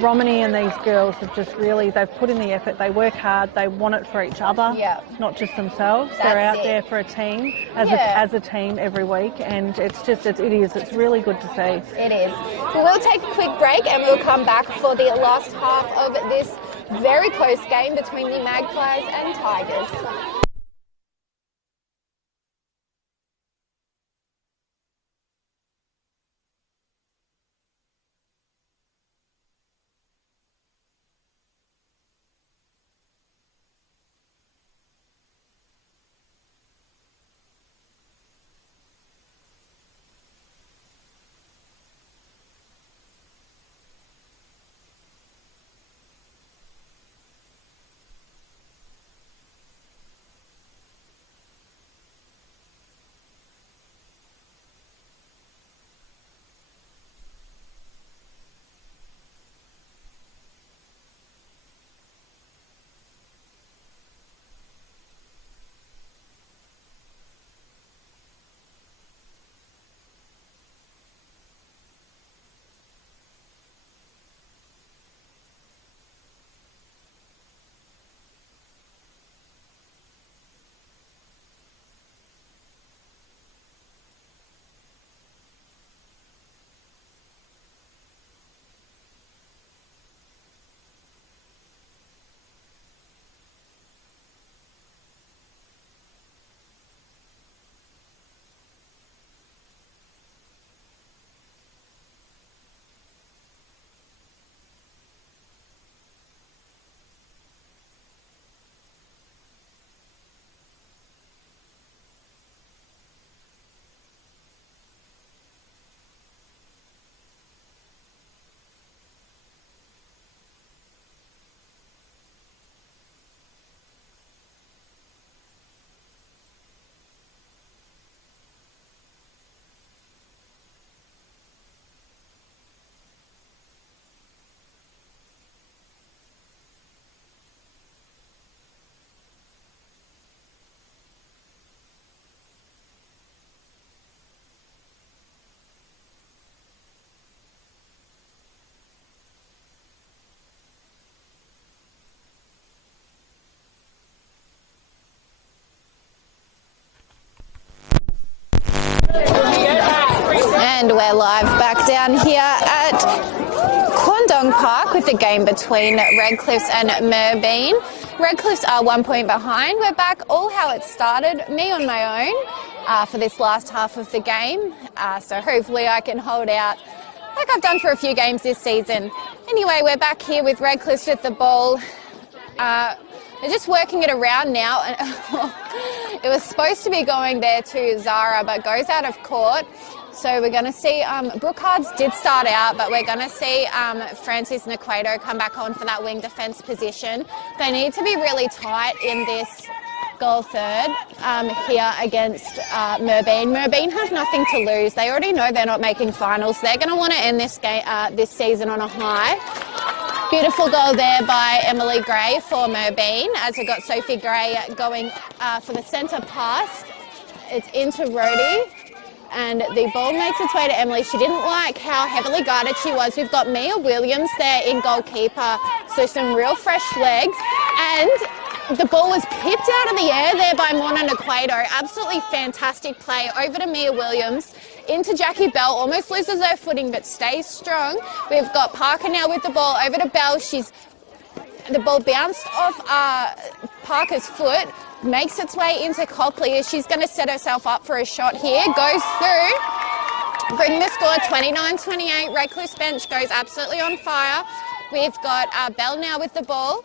Romany and these girls have just really, they've put in the effort, they work hard, they want it for each other, not just themselves. They're out there for a team, as a team every week, and it's really good to see. It is. Well, we'll take a quick break and we'll come back for the last half of this very close game between the Magpies and Tigers. And we're live back down here at Kwandong Park with the game between Redcliffe and Merbein. Redcliffe's are 1 point behind. We're back all how it started, me on my own for this last half of the game. So hopefully I can hold out like I've done for a few games this season. Anyway, we're back here with Redcliffe with the ball. They're just working it around now. It was supposed to be going there to Zara, but goes out of court. So we're going to see, Brookhards did start out, but we're going to see Francis Naquato come back on for that wing defence position. They need to be really tight in this goal third here against Merbein. Merbein have nothing to lose. They already know they're not making finals. They're going to want to end this game, this season on a high. Beautiful goal there by Emily Gray for Merbein as we got Sophie Gray going for the centre pass. It's into Rhodey. And the ball makes its way to Emily. She didn't like how heavily guarded she was. We've got Mia Williams there in goalkeeper, so some real fresh legs. And the ball was pipped out of the air there by Mona Naquato. Absolutely fantastic play. Over to Mia Williams, into Jackie Bell. Almost loses her footing, but stays strong. We've got Parker now with the ball. Over to Bell. The ball bounced off Parker's foot, makes its way into Copley. She's going to set herself up for a shot here. Goes through, bring the score 29-28. Redcliffe's bench goes absolutely on fire. We've got Bell now with the ball.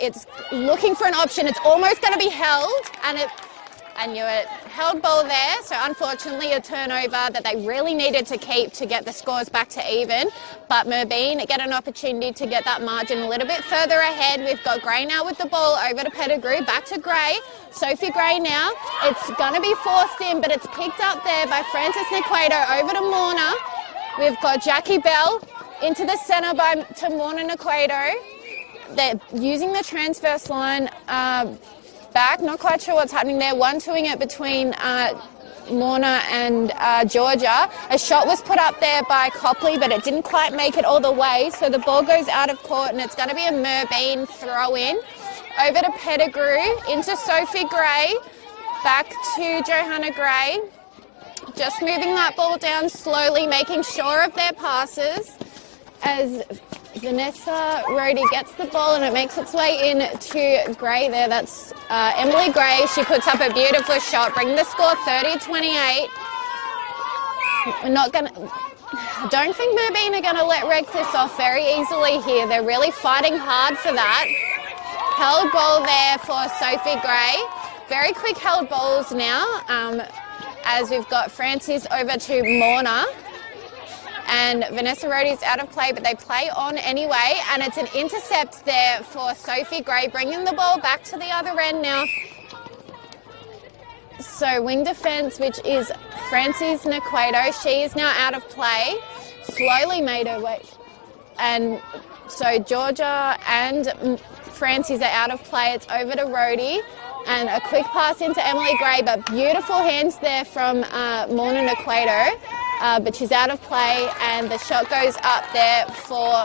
It's looking for an option. It's almost going to be held, and I knew it. Held ball there, so unfortunately a turnover that they really needed to keep to get the scores back to even. But Merbein get an opportunity to get that margin a little bit further ahead. We've got Gray now with the ball, over to Pettigrew, back to Gray. Sophie Gray now. It's going to be forced in, but it's picked up there by Francis Naquato, over to Morna. We've got Jackie Bell into the centre to Morna Naquato. They're using the transverse line back. Not quite sure what's happening there. 1-2ing it between Morna and Georgia. A shot was put up there by Copley, but it didn't quite make it all the way. So the ball goes out of court, and it's going to be a Merbein throw-in. Over to Pettigrew, into Sophie Gray, back to Johanna Gray. Just moving that ball down slowly, making sure of their passes as Vanessa Rhodey gets the ball, and it makes its way in to Gray there. That's Emily Gray. She puts up a beautiful shot, bringing the score 30-28. We're not going to... I don't think Merbein are going to let Redcliffe off very easily here. They're really fighting hard for that. Held ball there for Sophie Gray. Very quick held balls now as we've got Francis over to Morna. And Vanessa Rhodey's out of play, but they play on anyway. And it's an intercept there for Sophie Gray, bringing the ball back to the other end now. So wing defence, which is Francis Naquato. She is now out of play. Slowly made her way. And so Georgia and Francis are out of play. It's over to Rhodey. And a quick pass into Emily Gray, but beautiful hands there from Morna Naquato. But she's out of play, and the shot goes up there for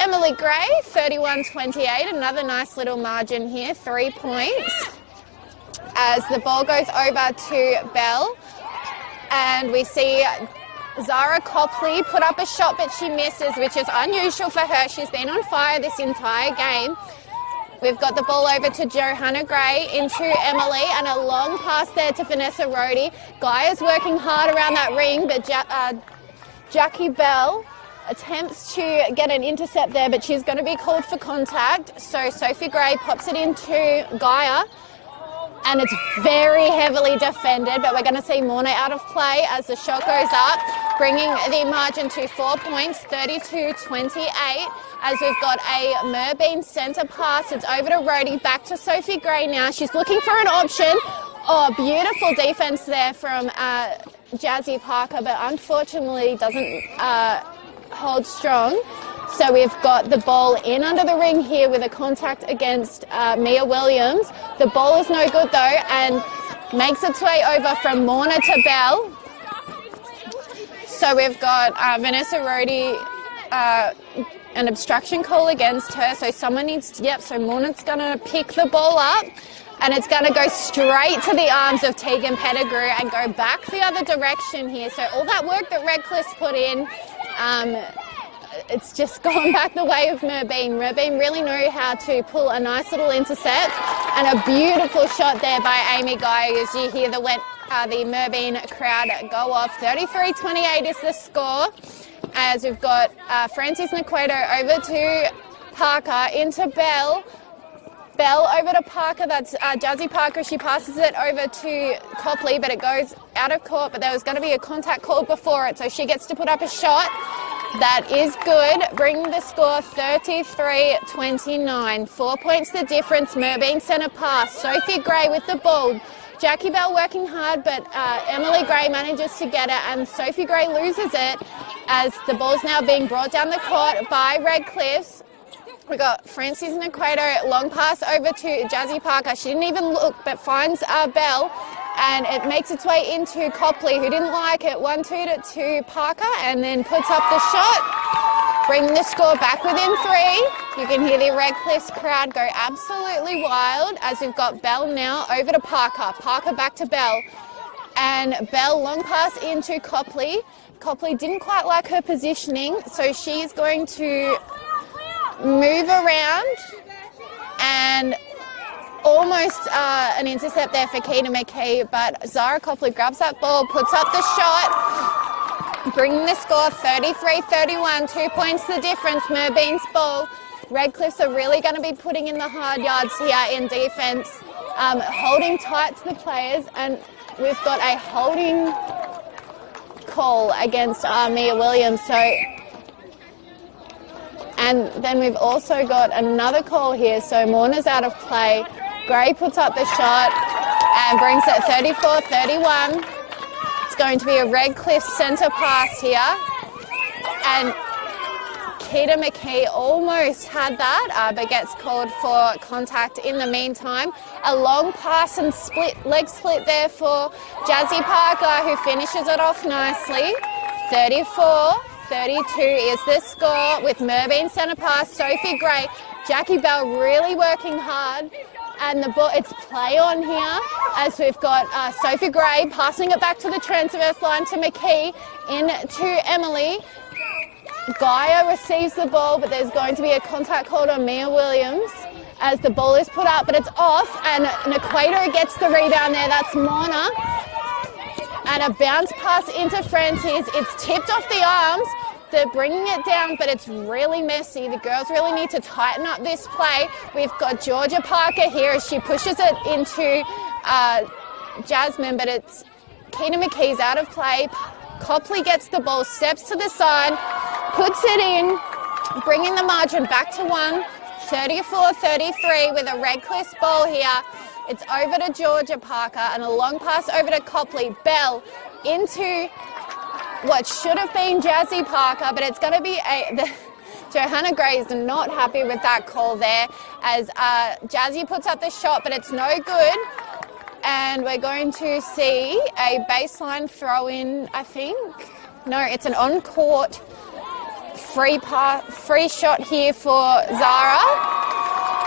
Emily Gray, 31-28. Another nice little margin here, 3 points. As the ball goes over to Bell, and we see Zara Copley put up a shot, but she misses, which is unusual for her. She's been on fire this entire game. We've got the ball over to Johanna Gray, into Emily, and a long pass there to Vanessa Rhodey. Gaia's working hard around that ring, but Jackie Bell attempts to get an intercept there, but she's going to be called for contact. So Sophie Gray pops it into Gaia, and it's very heavily defended, but we're going to see Morna out of play as the shot goes up, bringing the margin to 4 points, 32-28. As we've got a Merbein centre pass. It's over to Rhodey, back to Sophie Gray now. She's looking for an option. Oh, beautiful defence there from Jazzy Parker, but unfortunately doesn't hold strong. So we've got the ball in under the ring here with a contact against Mia Williams. The ball is no good though, and makes its way over from Morna to Bell. So we've got Vanessa Rhodey, an obstruction call against her, so someone needs to, so Morna's going to pick the ball up, and it's going to go straight to the arms of Tegan Pettigrew and go back the other direction here. So all that work that Redcliffe's put in it's just gone back the way of Merbein. Merbein really know how to pull a nice little intercept, and a beautiful shot there by Amy Guy as you hear the Merbein crowd go off. 33-28 is the score, as we've got Frances Naquato over to Parker, into Bell. Bell over to Parker, that's Jazzy Parker. She passes it over to Copley, but it goes out of court, but there was going to be a contact called before it, so she gets to put up a shot. That is good, bringing the score 33-29. 4 points the difference. Merbein centre pass. Sophie Gray with the ball. Jackie Bell working hard, but Emily Gray manages to get it, and Sophie Gray loses it as the ball's now being brought down the court by Redcliffe's. We got Frances Naquato, long pass over to Jazzy Parker. She didn't even look, but finds Bell, and it makes its way into Copley, who didn't like it. 1-2 to Parker, and then puts up the shot, bringing the score back within 3. You can hear the Redcliffe's crowd go absolutely wild as we've got Bell now over to Parker. Parker back to Bell, and Bell long pass into Copley. Copley didn't quite like her positioning, so she's going to move around, and almost an intercept there for Keita McKee, but Zara Copley grabs that ball, puts up the shot, bringing the score 33-31. 2 points the difference. Merbein's ball. Redcliffe's are really going to be putting in the hard yards here in defence, holding tight to the players, and we've got a holding call against Mia Williams. And then we've also got another call here. So Morna's out of play. Gray puts up the shot and brings it 34-31. It's going to be a Redcliffe centre pass here. And Keita McKee almost had that, but gets called for contact in the meantime. A long pass and leg split there for Jazzy Parker, who finishes it off nicely. 34-32 is the score with Merbein centre pass. Sophie Gray, Jackie Bell really working hard, and the ball, it's play on here as we've got Sophie Gray passing it back to the transverse line to McKee, into Emily. Gaia receives the ball, but there's going to be a contact called on Mia Williams as the ball is put up, but it's off, and Naquato gets the rebound there. That's Morna. And a bounce pass into Frances. It's tipped off the arms. They're bringing it down, but it's really messy. The girls really need to tighten up this play. We've got Georgia Parker here as she pushes it into Jasmine, but it's Keita McKee's out of play. Copley gets the ball, steps to the side, puts it in, bringing the margin back to 1. 34-33 with a Redcliffe's ball here. It's over to Georgia Parker, and a long pass over to Copley. Bell into what should have been Jazzy Parker, but it's going to be Johanna Gray is not happy with that call there as Jazzy puts up the shot, but it's no good. And we're going to see a baseline throw in, I think. No, it's an on-court free shot here for Zara.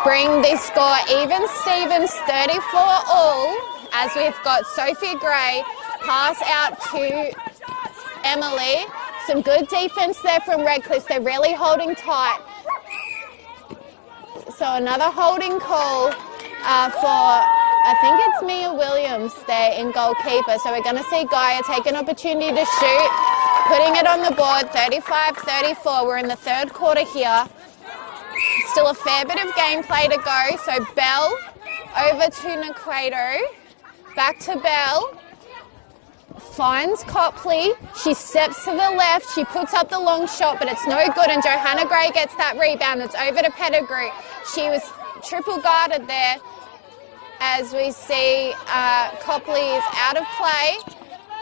Bring this score even Stevens, 34-all, as we've got Sophie Gray pass out to Emily. Some good defence there from Redcliffe. They're really holding tight. So another holding call for, I think it's Mia Williams there in goalkeeper. So we're going to see Gaia take an opportunity to shoot, putting it on the board, 35-34. We're in the third quarter here. Still a fair bit of gameplay to go. So Bell over to Naquato. Back to Bell. Finds Copley. She steps to the left. She puts up the long shot, but it's no good. And Johanna Gray gets that rebound. It's over to Pettigrew. She was triple guarded there. As we see Copley is out of play.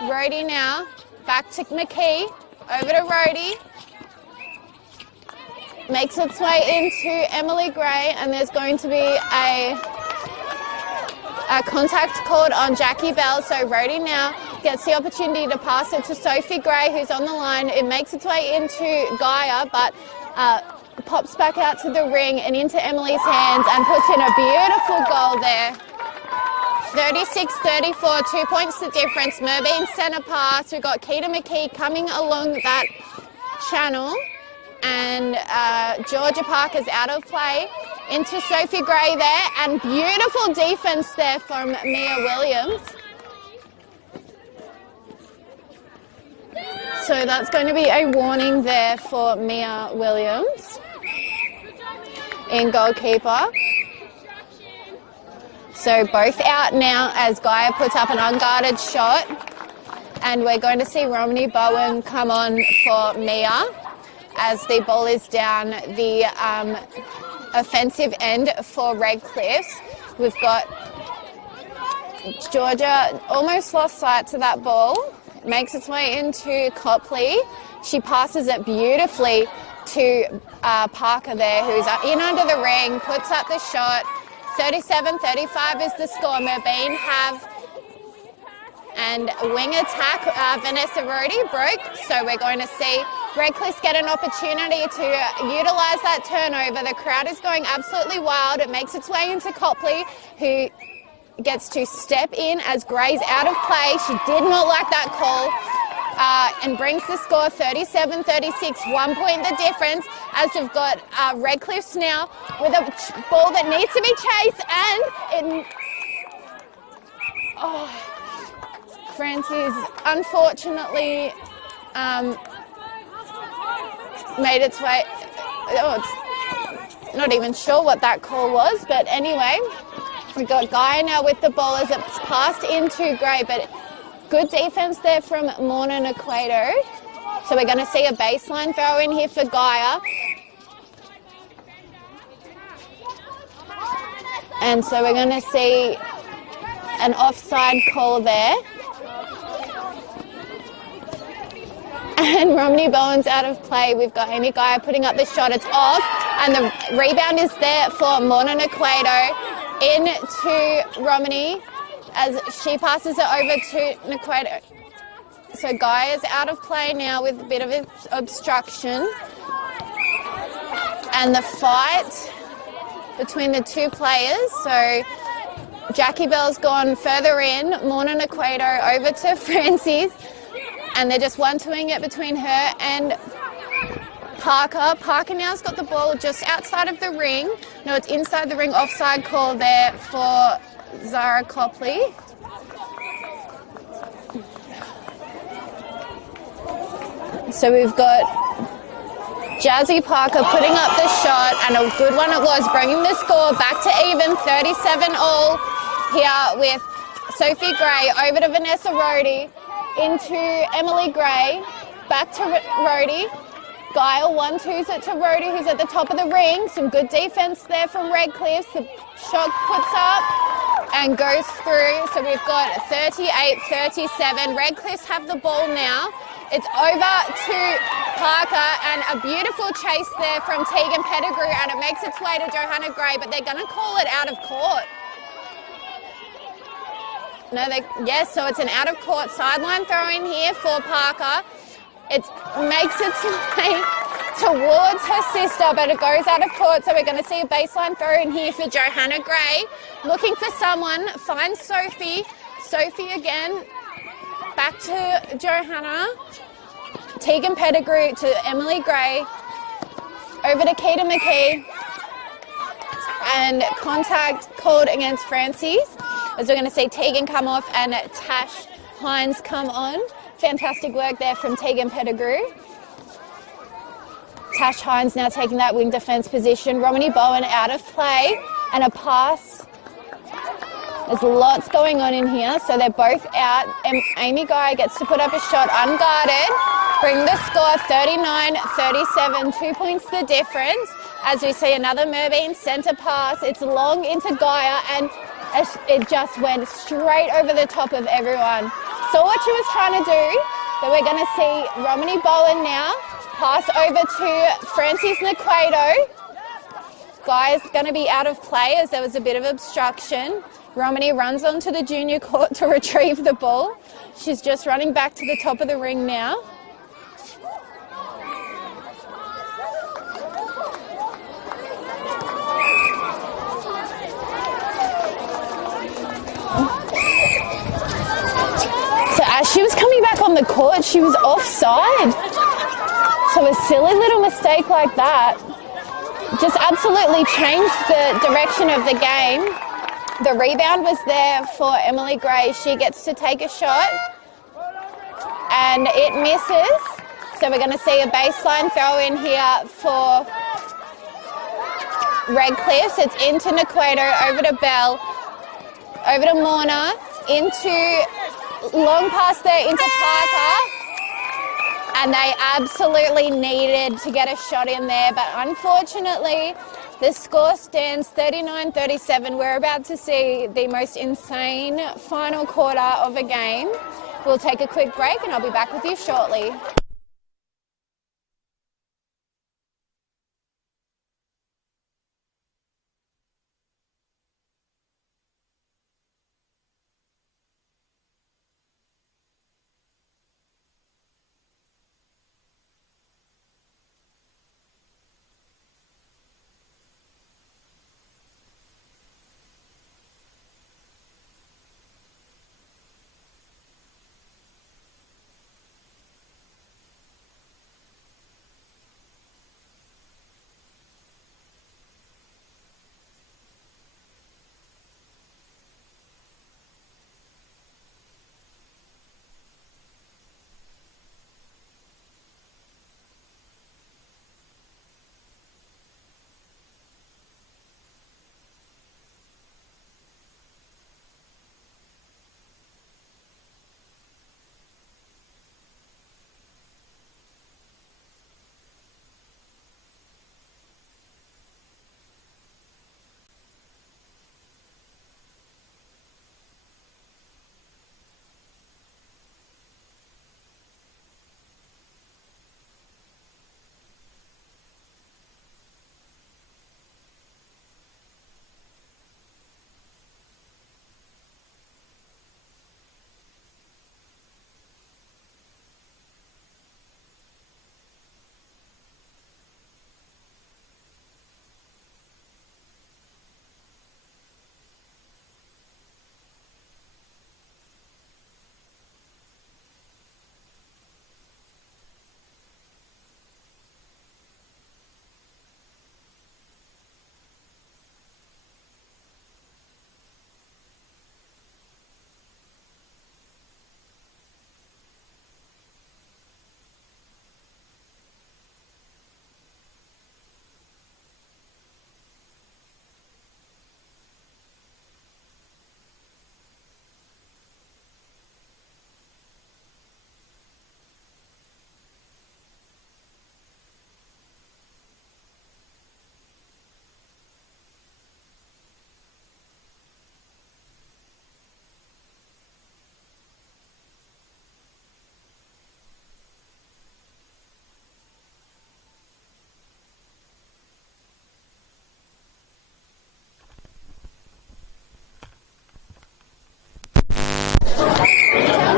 Rhodey now. Back to McKee. Over to Rhodey. Makes its way into Emily Gray, and there's going to be a contact called on Jackie Bell. So Rhodey now gets the opportunity to pass it to Sophie Gray, who's on the line. It makes its way into Gaia, but pops back out to the ring and into Emily's hands and puts in a beautiful goal there. 36-34, 2 points the difference. Merbein centre pass. We've got Keita McKee coming along that channel. And Georgia Parker's out of play into Sophie Gray there, and beautiful defense there from Mia Williams. So that's going to be a warning there for Mia Williams in goalkeeper. So both out now as Gaia puts up an unguarded shot. And we're going to see Romney Bowen come on for Mia as the ball is down the offensive end for Redcliffs. We've got Georgia almost lost sight to that ball. Makes its way into Copley. She passes it beautifully to Parker there, who's in under the ring, puts up the shot. 37-35 is the score. Merbein have and wing attack. Vanessa Rhodey broke, so we're going to see Redcliffe get an opportunity to utilise that turnover. The crowd is going absolutely wild. It makes its way into Copley, who gets to step in as Gray's out of play. She did not like that call and brings the score 37-36, 1 point the difference, as we've got Redcliffe's now with a ball that needs to be chased, and Francis unfortunately made its way. It's not even sure what that call was, but anyway, we've got Gaia now with the ball as it's passed into Gray, but good defense there from Morna Naquato. So we're going to see a baseline throw in here for Gaia. And so we're going to see an offside call there. And Romney Bowen's out of play. We've got Amy Gaia putting up the shot. It's off. And the rebound is there for Morna Naquato into Romney as she passes it over to Naquato. So Gaia's out of play now with a bit of obstruction. And the fight between the two players. So Jackie Bell's gone further in. Morna Naquato over to Francis. And they're just one-twoing it between her and Parker. Parker now's got the ball just outside of the ring. No, it's inside the ring. Offside call there for Zara Copley. So we've got Jazzy Parker putting up the shot, and a good one it was, bringing the score back to even, 37-all here with Sophie Gray over to Vanessa Rhodey. Into Emily Gray, back to Rhodey. Gaia 1-2s it to Rhodey, who's at the top of the ring. Some good defense there from Redcliffe. The shot puts up and goes through. So we've got 38-37. Redcliffe have the ball now. It's over to Parker, and a beautiful chase there from Tegan Pettigrew, and it makes its way to Johanna Gray, but they're going to call it out of court. No, yes, so it's an out-of-court sideline throw in here for Parker. It makes its way towards her sister, but it goes out of court, so we're going to see a baseline throw in here for Johanna Gray. Looking for someone, finds Sophie. Sophie again, back to Johanna. Tegan Pettigrew to Emily Gray. Over to Keita McKee. And contact called against Francis, as we're going to see Tegan come off and Tash Hines come on. Fantastic work there from Tegan Pettigrew. Tash Hines now taking that wing defence position. Romney Bowen out of play, and a pass. There's lots going on in here, so they're both out. Amy Guy gets to put up a shot unguarded. Bring the score 39-37, 2 points the difference. As we see another Merbein centre pass. It's long into Gaia, and it just went straight over the top of everyone. Saw what she was trying to do, but we're going to see Romney Bowen now pass over to Francis Naquato. Gaia's going to be out of play as there was a bit of obstruction. Romney runs onto the junior court to retrieve the ball. She's just running back to the top of the ring now. So as she was coming back on the court, she was offside. So a silly little mistake like that just absolutely changed the direction of the game. The rebound was there for Emily Gray. She gets to take a shot and it misses. So we're going to see a baseline throw in here for Redcliffe. It's into Naquato, over to Bell, over to Morna, into long pass there into Parker. And they absolutely needed to get a shot in there, but unfortunately the score stands 39-37. We're about to see the most insane final quarter of a game. We'll take a quick break and I'll be back with you shortly.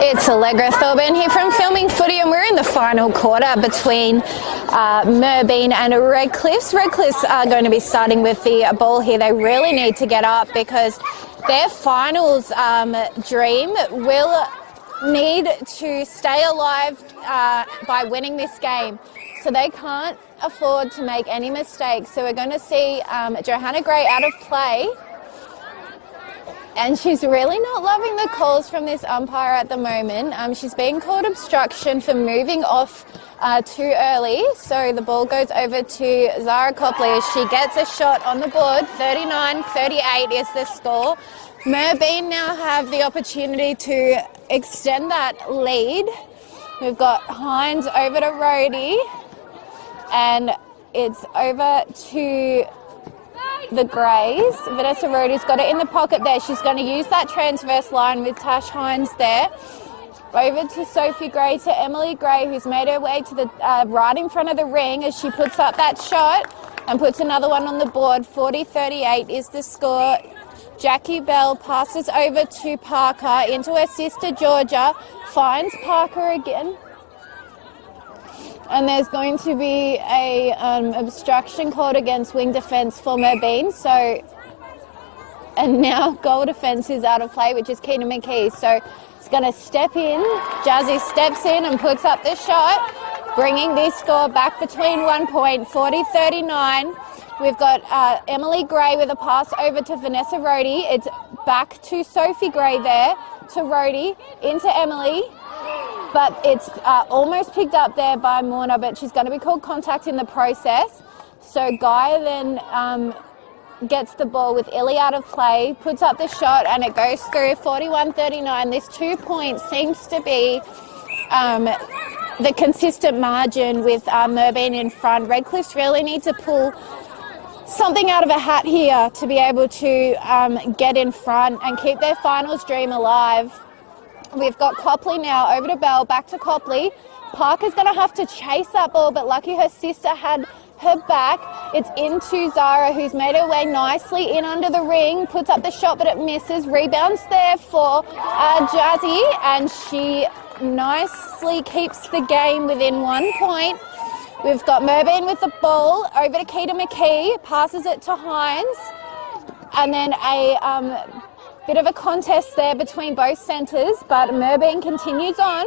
It's Allegra Thorburn here from Filming Footy, and we're in the final quarter between Merbein and Redcliffs. Redcliffs are going to be starting with the ball here. They really need to get up because their finals dream will need to stay alive by winning this game. So they can't afford to make any mistakes. So we're going to see Johanna Gray out of play. And she's really not loving the calls from this umpire at the moment. She's being called obstruction for moving off too early. So the ball goes over to Zara Copley as she gets a shot on the board. 39-38 is the score. Merbein now have the opportunity to extend that lead. We've got Hines over to Rhodey. And it's over to the Greys. Vanessa Rhodey's got it in the pocket there. She's going to use that transverse line with Tash Hines there. Over to Sophie Gray, to Emily Gray, who's made her way to the right in front of the ring as she puts up that shot and puts another one on the board. 40-38 is the score. Jackie Bell passes over to Parker into her sister Georgia, finds Parker again. And there's going to be a obstruction called against wing defence for Merbein. So, and now goal defence is out of play, which is Keena McKee. So it's going to step in. Jazzy steps in and puts up the shot. bringing this score back between 1 point, 40-39. We've got Emily Gray with a pass over to Vanessa Rohde. It's back to Sophie Gray there, to Rohde, into Emily. But it's almost picked up there by Morna, but she's going to be called contact in the process. So Gaia then gets the ball with Illy out of play, puts up the shot, and it goes through 41-39. This 2 points seems to be the consistent margin with Merbein in front. Redcliffe's really need to pull something out of a hat here to be able to get in front and keep their finals dream alive. We've got Copley now over to Bell, back to Copley. Parker's going to have to chase that ball, but lucky her sister had her back. It's into Zara, who's made her way nicely in under the ring, puts up the shot, but it misses. Rebounds there for Jazzy, and she nicely keeps the game within 1 point. We've got Merbein with the ball over to Keita McKee, passes it to Hines, and then a bit of a contest there between both centres, but Merbein continues on.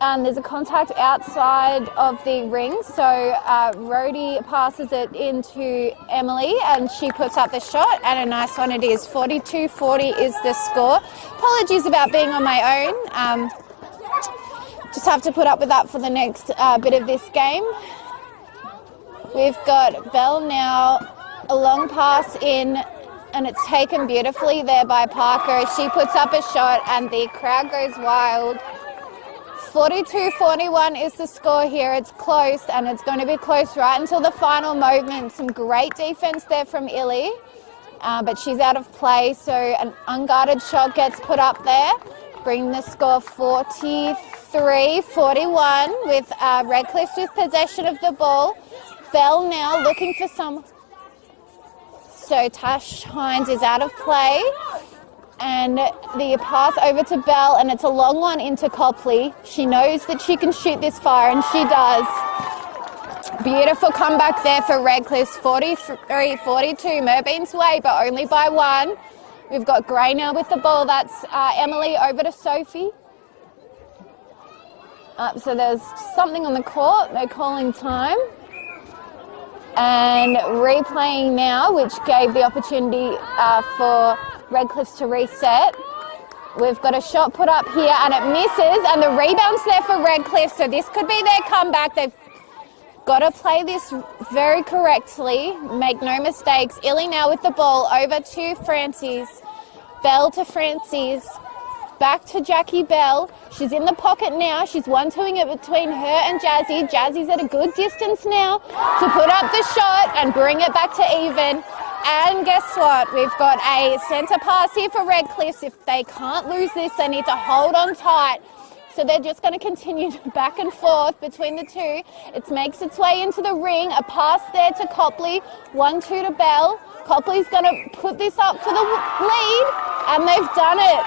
And there's a contact outside of the ring, so Rohde passes it into Emily, and she puts up the shot, and a nice one it is. 42-40 is the score. Apologies about being on my own. Just have to put up with that for the next bit of this game. We've got Bell now, a long pass in, and it's taken beautifully there by Parker. She puts up a shot, and the crowd goes wild. 42-41 is the score here. It's close, and it's going to be close right until the final moment. Some great defense there from Illy, but she's out of play, so an unguarded shot gets put up there, bringing the score 43-41 with Redcliffe with possession of the ball. Bell now looking for some. So Tash Hines is out of play. And the pass over to Bell, and it's a long one into Copley. She knows that she can shoot this far, and she does. Beautiful comeback there for Redcliffe's 43-42. Merbein's way, but only by 1. We've got Gray now with the ball. That's Emily over to Sophie. So there's something on the court. They're calling time. And replaying now, which gave the opportunity for Redcliffe's to reset. We've got a shot put up here, and it misses, and the rebound's there for Redcliffe, so this could be their comeback. They've got to play this very correctly, make no mistakes. Illy now with the ball over to Francis. Bell to Francis. Back to Jackie Bell. She's in the pocket now. She's 1-2ing it between her and Jazzy. Jazzy's at a good distance now to put up the shot and bring it back to even. And guess what? We've got a centre pass here for Redcliffe. If they can't lose this, they need to hold on tight. So they're just going to continue back and forth between the two. It makes its way into the ring. A pass there to Copley. 1-2 to Bell. Copley's going to put this up for the lead, and they've done it.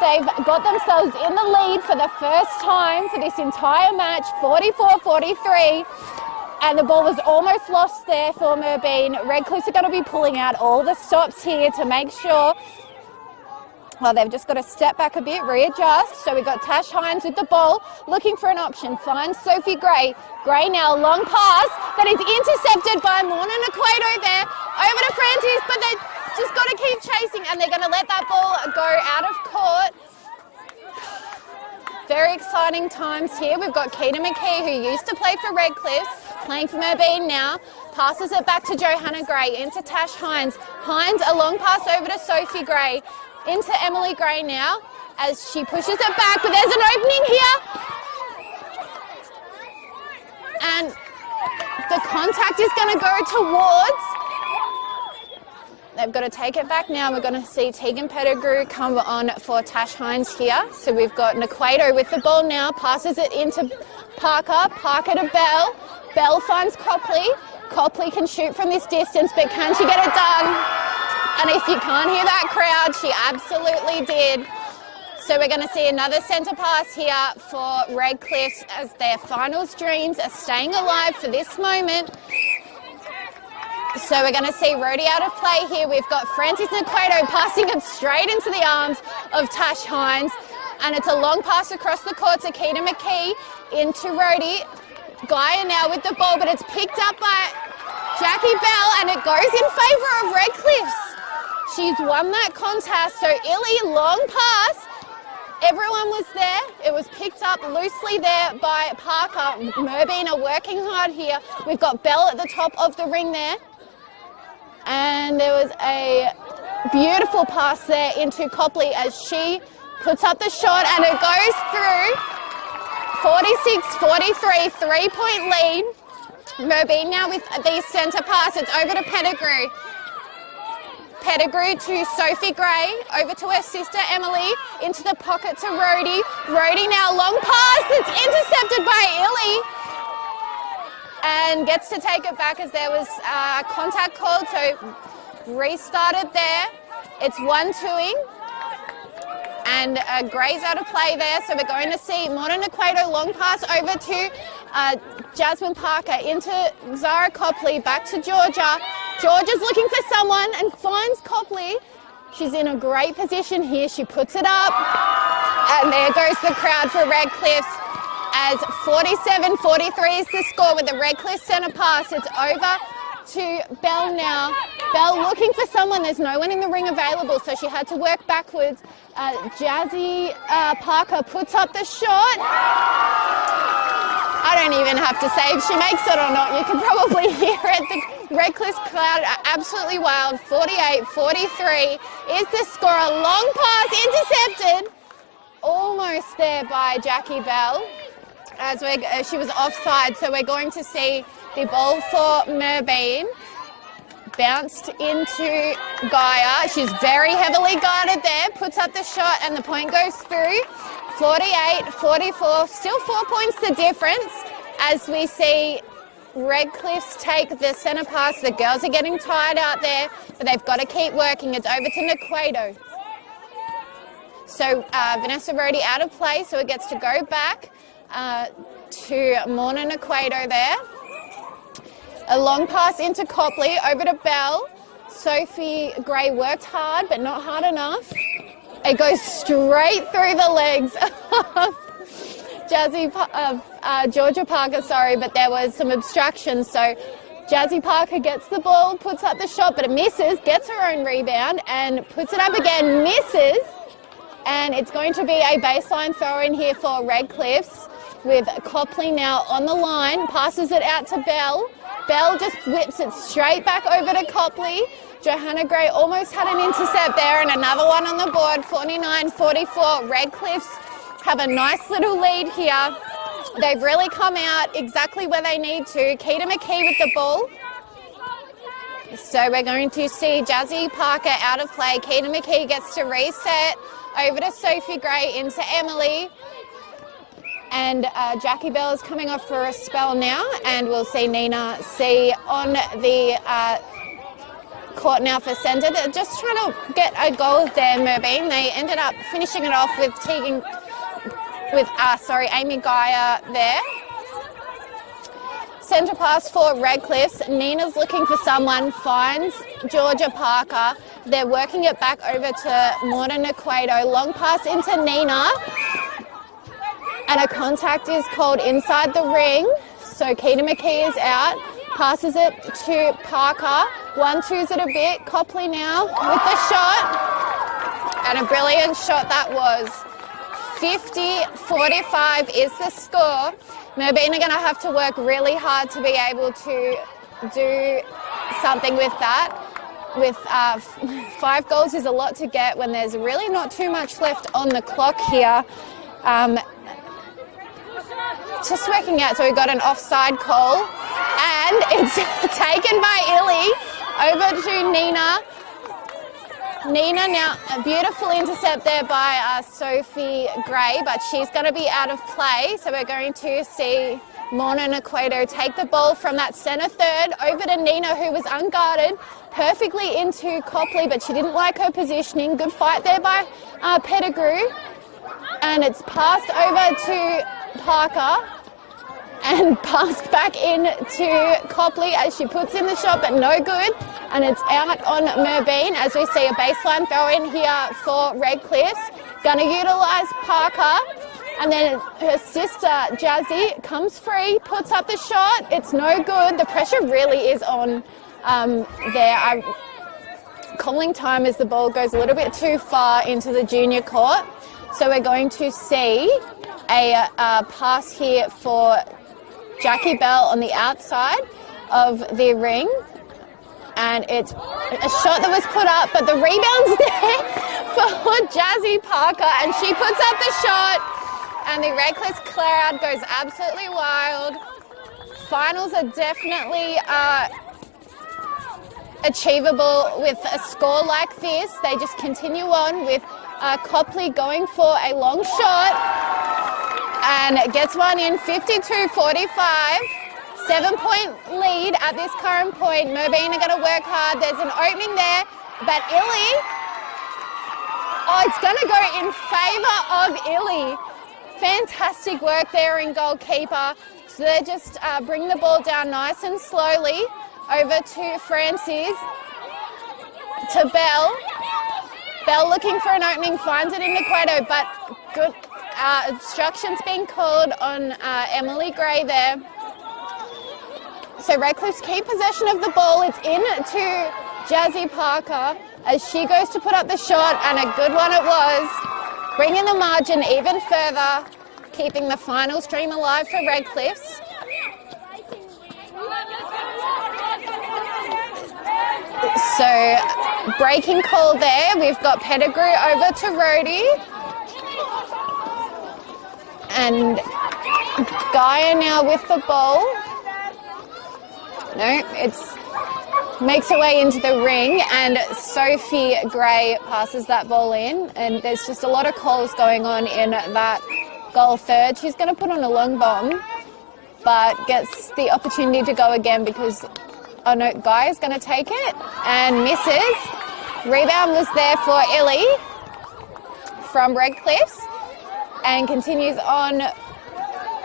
They've got themselves in the lead for the first time for this entire match, 44-43. And the ball was almost lost there for Merbein. Redcliffe's are going to be pulling out all the stops here to make sure. Well, they've just got to step back a bit, readjust. So we've got Tash Hines with the ball, looking for an option. Finds Sophie Gray. Gray now, long pass that is intercepted by Morna Naquato there. Over to Francis, but they've just got to keep chasing, and they're going to let that ball go out of court. Very exciting times here. We've got Keita McKee, who used to play for Redcliffe, playing for Merbein now. Passes it back to Johanna Gray, into Tash Hines. Hines, a long pass over to Sophie Gray, into Emily Gray now, as she pushes it back, but there's an opening here. And the contact is going to go towards. They've got to take it back now. We're going to see Tegan Pettigrew come on for Tash Hines here. So we've got Naquato with the ball now, passes it into Parker. Parker to Bell. Bell finds Copley. Copley can shoot from this distance, but can she get it done? And if you can't hear that crowd, she absolutely did. So we're going to see another centre pass here for Redcliffe as their finals dreams are staying alive for this moment. So we're going to see Rohde out of play here. We've got Francis Naquato passing it straight into the arms of Tash Hines. And it's a long pass across the court to Keita McKee into Rhodey. Gaia now with the ball, but it's picked up by Jackie Bell, and it goes in favour of Redcliffe's. She's won that contest, so Illy, long pass. Everyone was there. It was picked up loosely there by Parker. Merbein are working hard here. We've got Bell at the top of the ring there. And there was a beautiful pass there into Copley as she puts up the shot, and it goes through. 46-43, 3-point lead. Merbein now with the centre pass. It's over to Pettigrew. Pettigrew to Sophie Gray, over to her sister Emily, into the pocket to Rhodey. Rhodey now, long pass, it's intercepted by Illy. And gets to take it back as there was a contact called, so restarted there. It's 1-2-ing. And Gray's out of play there, so we're going to see Modern Equator long pass over to Jasmine Parker, into Zara Copley, back to Georgia. Georgia's looking for someone and finds Copley. She's in a great position here. She puts it up, and there goes the crowd for Redcliffe's as 47-43 is the score with the Redcliffe centre pass. It's over to Bell now. Bell looking for someone. There's no one in the ring available, so she had to work backwards. Jazzy Parker puts up the shot. I don't even have to say if she makes it or not. You can probably hear it. The Redcliffe crowd are absolutely wild. 48-43 is the score. A long pass intercepted. Almost there by Jackie Bell as she was offside. So we're going to see the ball for Merbein. Bounced into Gaia. She's very heavily guarded there. Puts up the shot and the point goes through. 48-44. Still 4 points the difference as we see Redcliffe's take the centre pass. The girls are getting tired out there, but they've got to keep working. It's over to Nequado. So Vanessa Rhodey out of play, so it gets to go back to Morna Nequado there. A long pass into Copley, over to Bell. Sophie Gray worked hard, but not hard enough. It goes straight through the legs of Georgia Parker, but there was some obstruction. So Jazzy Parker gets the ball, puts up the shot, but it misses, gets her own rebound and puts it up again, misses. And it's going to be a baseline throw in here for Redcliffe's with Copley now on the line, passes it out to Bell. Bell just whips it straight back over to Copley. Johanna Gray almost had an intercept there and another one on the board, 49-44. Redcliffe's have a nice little lead here. They've really come out exactly where they need to. Keita McKee with the ball. So we're going to see Jazzy Parker out of play. Keita McKee gets to reset over to Sophie Gray into Emily. And Jackie Bell is coming off for a spell now, and we'll see Nina C on the court now for centre. They're just trying to get a goal there, Merbein. They ended up finishing it off with Amy Gaia there. Centre pass for Redcliffe's. Nina's looking for someone, finds Georgia Parker. They're working it back over to Morna Nequado. Long pass into Nina. And a contact is called inside the ring. So Keita McKee is out. Passes it to Parker. 1-2s it a bit. Copley now with the shot. And a brilliant shot that was. 50-45 is the score. Merbein are going to have to work really hard to be able to do something with that. With 5 goals is a lot to get when there's really not too much left on the clock here. Just working out, so we've got an offside call and it's taken by Illy over to Nina. Nina now, a beautiful intercept there by Sophie Gray, but she's going to be out of play. So we're going to see Morna Nequado take the ball from that centre third over to Nina, who was unguarded, perfectly into Copley, but she didn't like her positioning. Good fight there by Pettigrew. And it's passed over to Parker and passed back in to Copley as she puts in the shot, but no good. And it's out on Merbein as we see a baseline throw in here for Redcliffe's. Gonna utilise Parker. And then her sister, Jazzy, comes free, puts up the shot. It's no good. The pressure really is on there. Calling time as the ball goes a little bit too far into the junior court. So we're going to see a pass here for Jackie Bell on the outside of the ring. And it's a shot that was put up, but the rebound's there for Jazzy Parker, and she puts up the shot. And the Redcliffe crowd goes absolutely wild. Finals are definitely achievable with a score like this. They just continue on with Copley going for a long shot and gets one in, 52-45. 7-point lead at this current point. Merbein are going to work hard. There's an opening there, but Illy, it's going to go in favour of Illy. Fantastic work there in goalkeeper. So they just bring the ball down nice and slowly over to Francis, to Bell. Bell looking for an opening, finds it in the Cueto, but good obstructions being called on Emily Gray there. So Redcliffe's keep possession of the ball. It's in to Jazzy Parker as she goes to put up the shot, and a good one it was. Bringing the margin even further, keeping the final stream alive for Redcliffe's. So breaking call there. We've got Pettigrew over to Rhodey. And Gaia now with the ball. No, it's makes her way into the ring, and Sophie Gray passes that ball in, and there's just a lot of calls going on in that goal third. She's going to put on a long bomb, but gets the opportunity to go again because, oh no, Guy is going to take it and misses. Rebound was there for Illy from Redcliffe's, and continues on.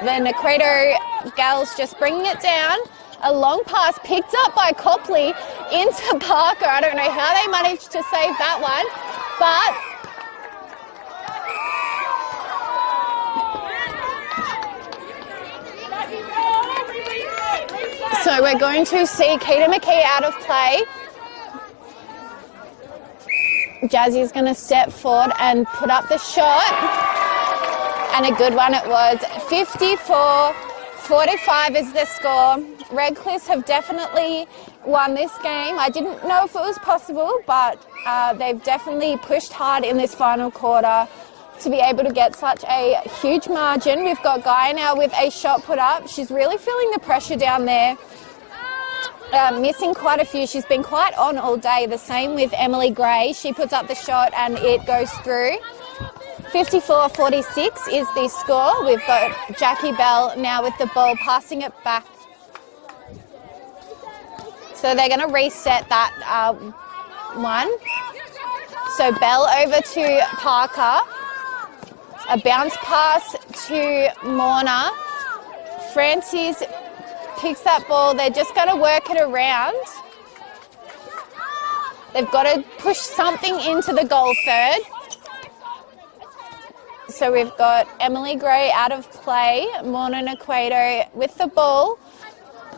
The Nakredo gals just bringing it down. A long pass picked up by Copley into Parker. I don't know how they managed to save that one, but so we're going to see Keita McKee out of play. Jazzy's going to step forward and put up the shot, and a good one it was. 54-45 is the score. Redcliffe have definitely won this game. I didn't know if it was possible, but they've definitely pushed hard in this final quarter to be able to get such a huge margin. We've got Gaia now with a shot put up. She's really feeling the pressure down there, missing quite a few. She's been quite on all day. The same with Emily Gray. She puts up the shot and it goes through. 54-46 is the score. We've got Jackie Bell now with the ball, passing it back. So they're going to reset that one. So Bell over to Parker. A bounce pass to Morna. Francis picks that ball. They're just going to work it around. They've got to push something into the goal third. So we've got Emily Gray out of play. Morna Nakredo with the ball.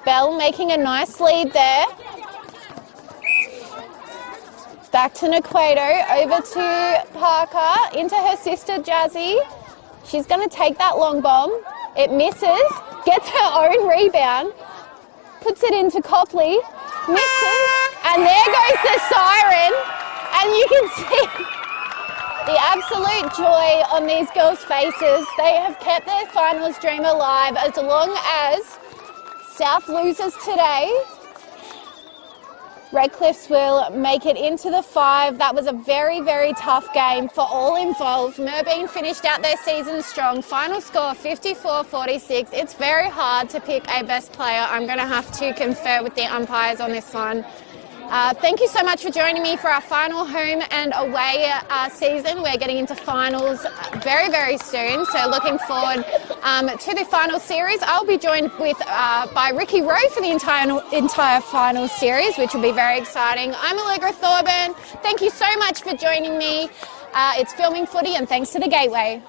Bell making a nice lead there. Back to Nakredo, over to Parker, into her sister Jazzy. She's going to take that long bomb. It misses, gets her own rebound, puts it into Copley, misses, and there goes the siren. And you can see the absolute joy on these girls' faces. They have kept their finals dream alive as long as South loses today. Redcliffe's will make it into the 5. That was a very, very tough game for all involved. Merbein finished out their season strong. Final score 54-46. It's very hard to pick a best player. I'm going to have to confer with the umpires on this one. Thank you so much for joining me for our final home and away season. We're getting into finals very, very soon, so looking forward to the final series. I'll be joined with by Ricky Rowe for the entire final series, which will be very exciting. I'm Allegra Thorburn. Thank you so much for joining me. It's filming footy, and thanks to the Gateway.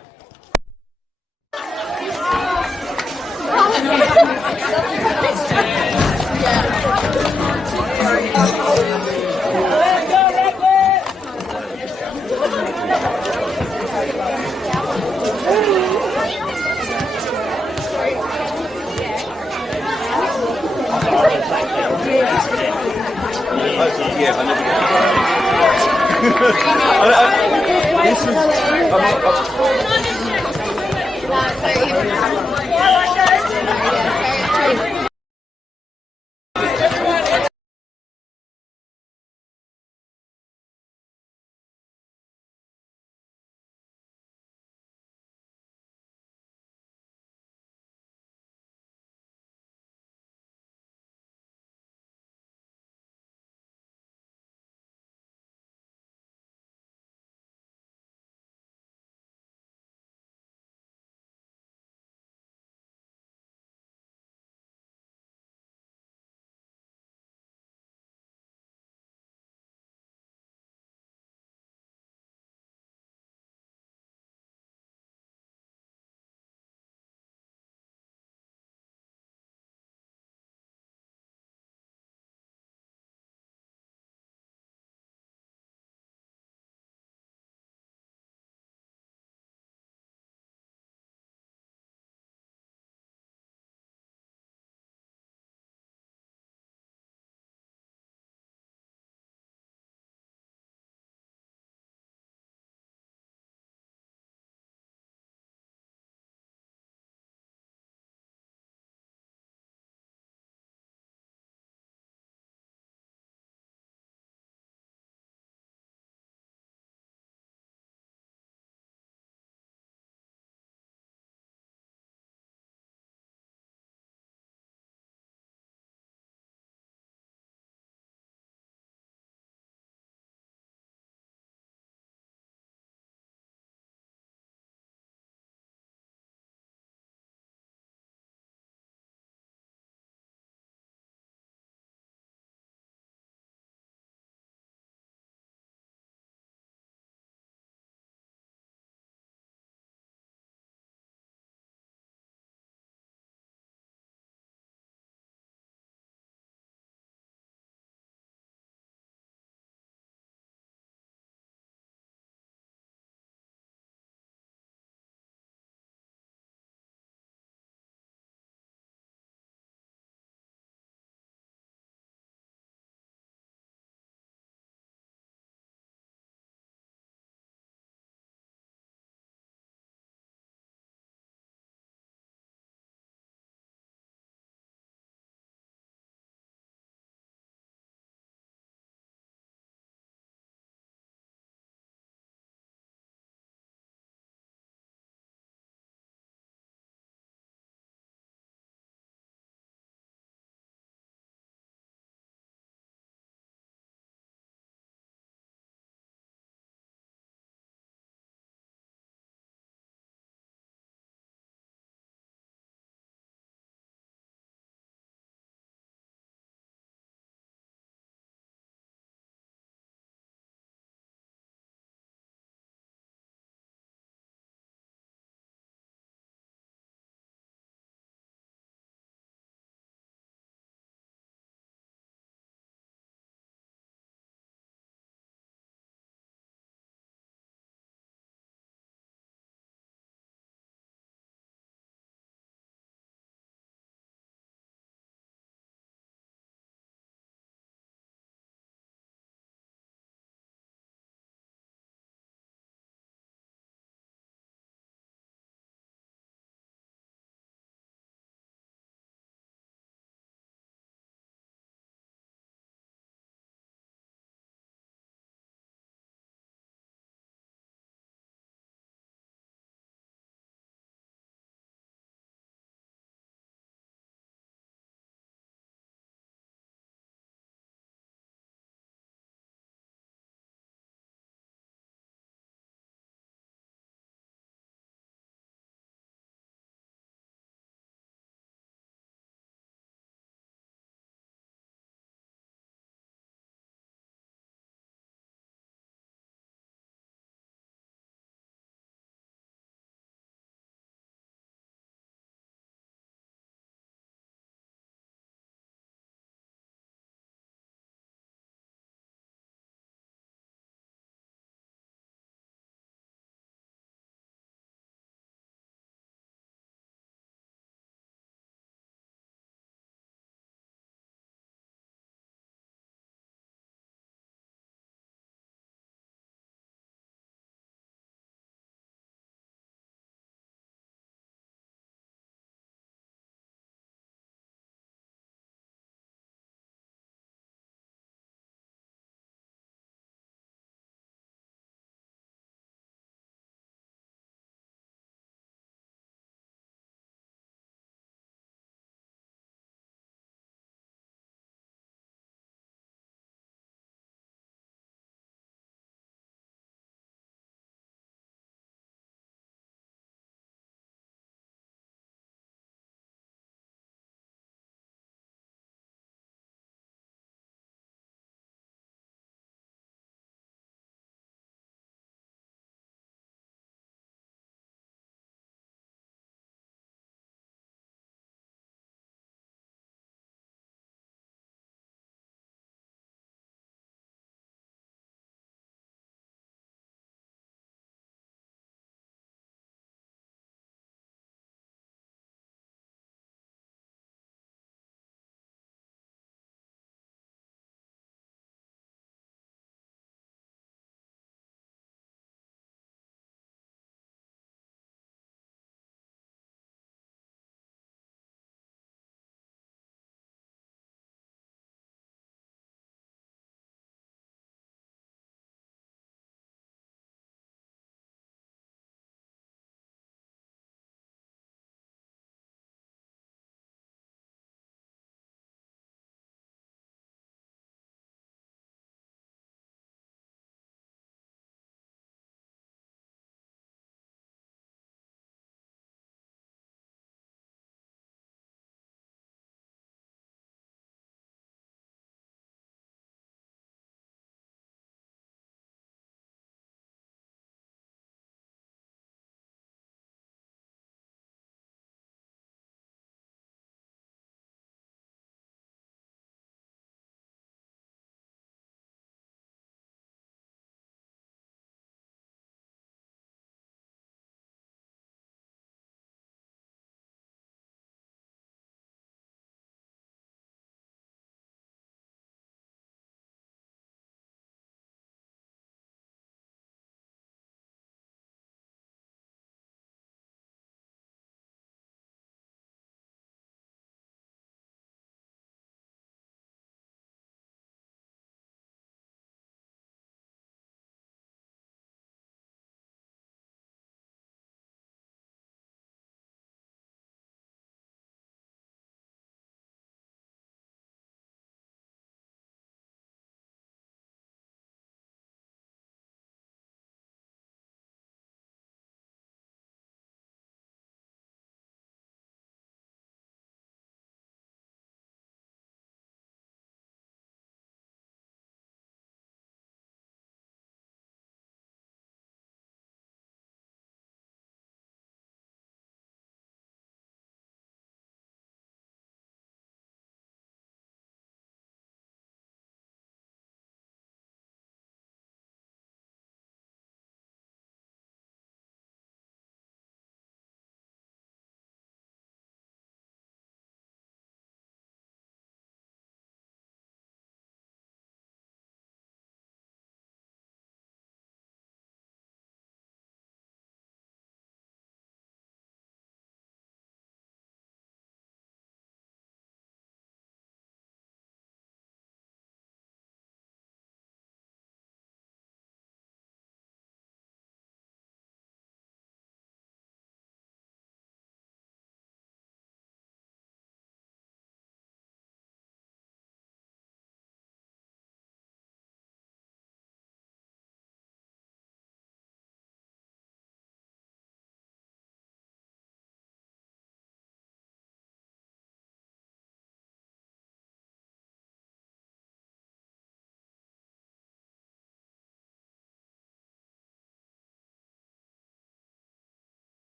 Yeah, I never get it. This is.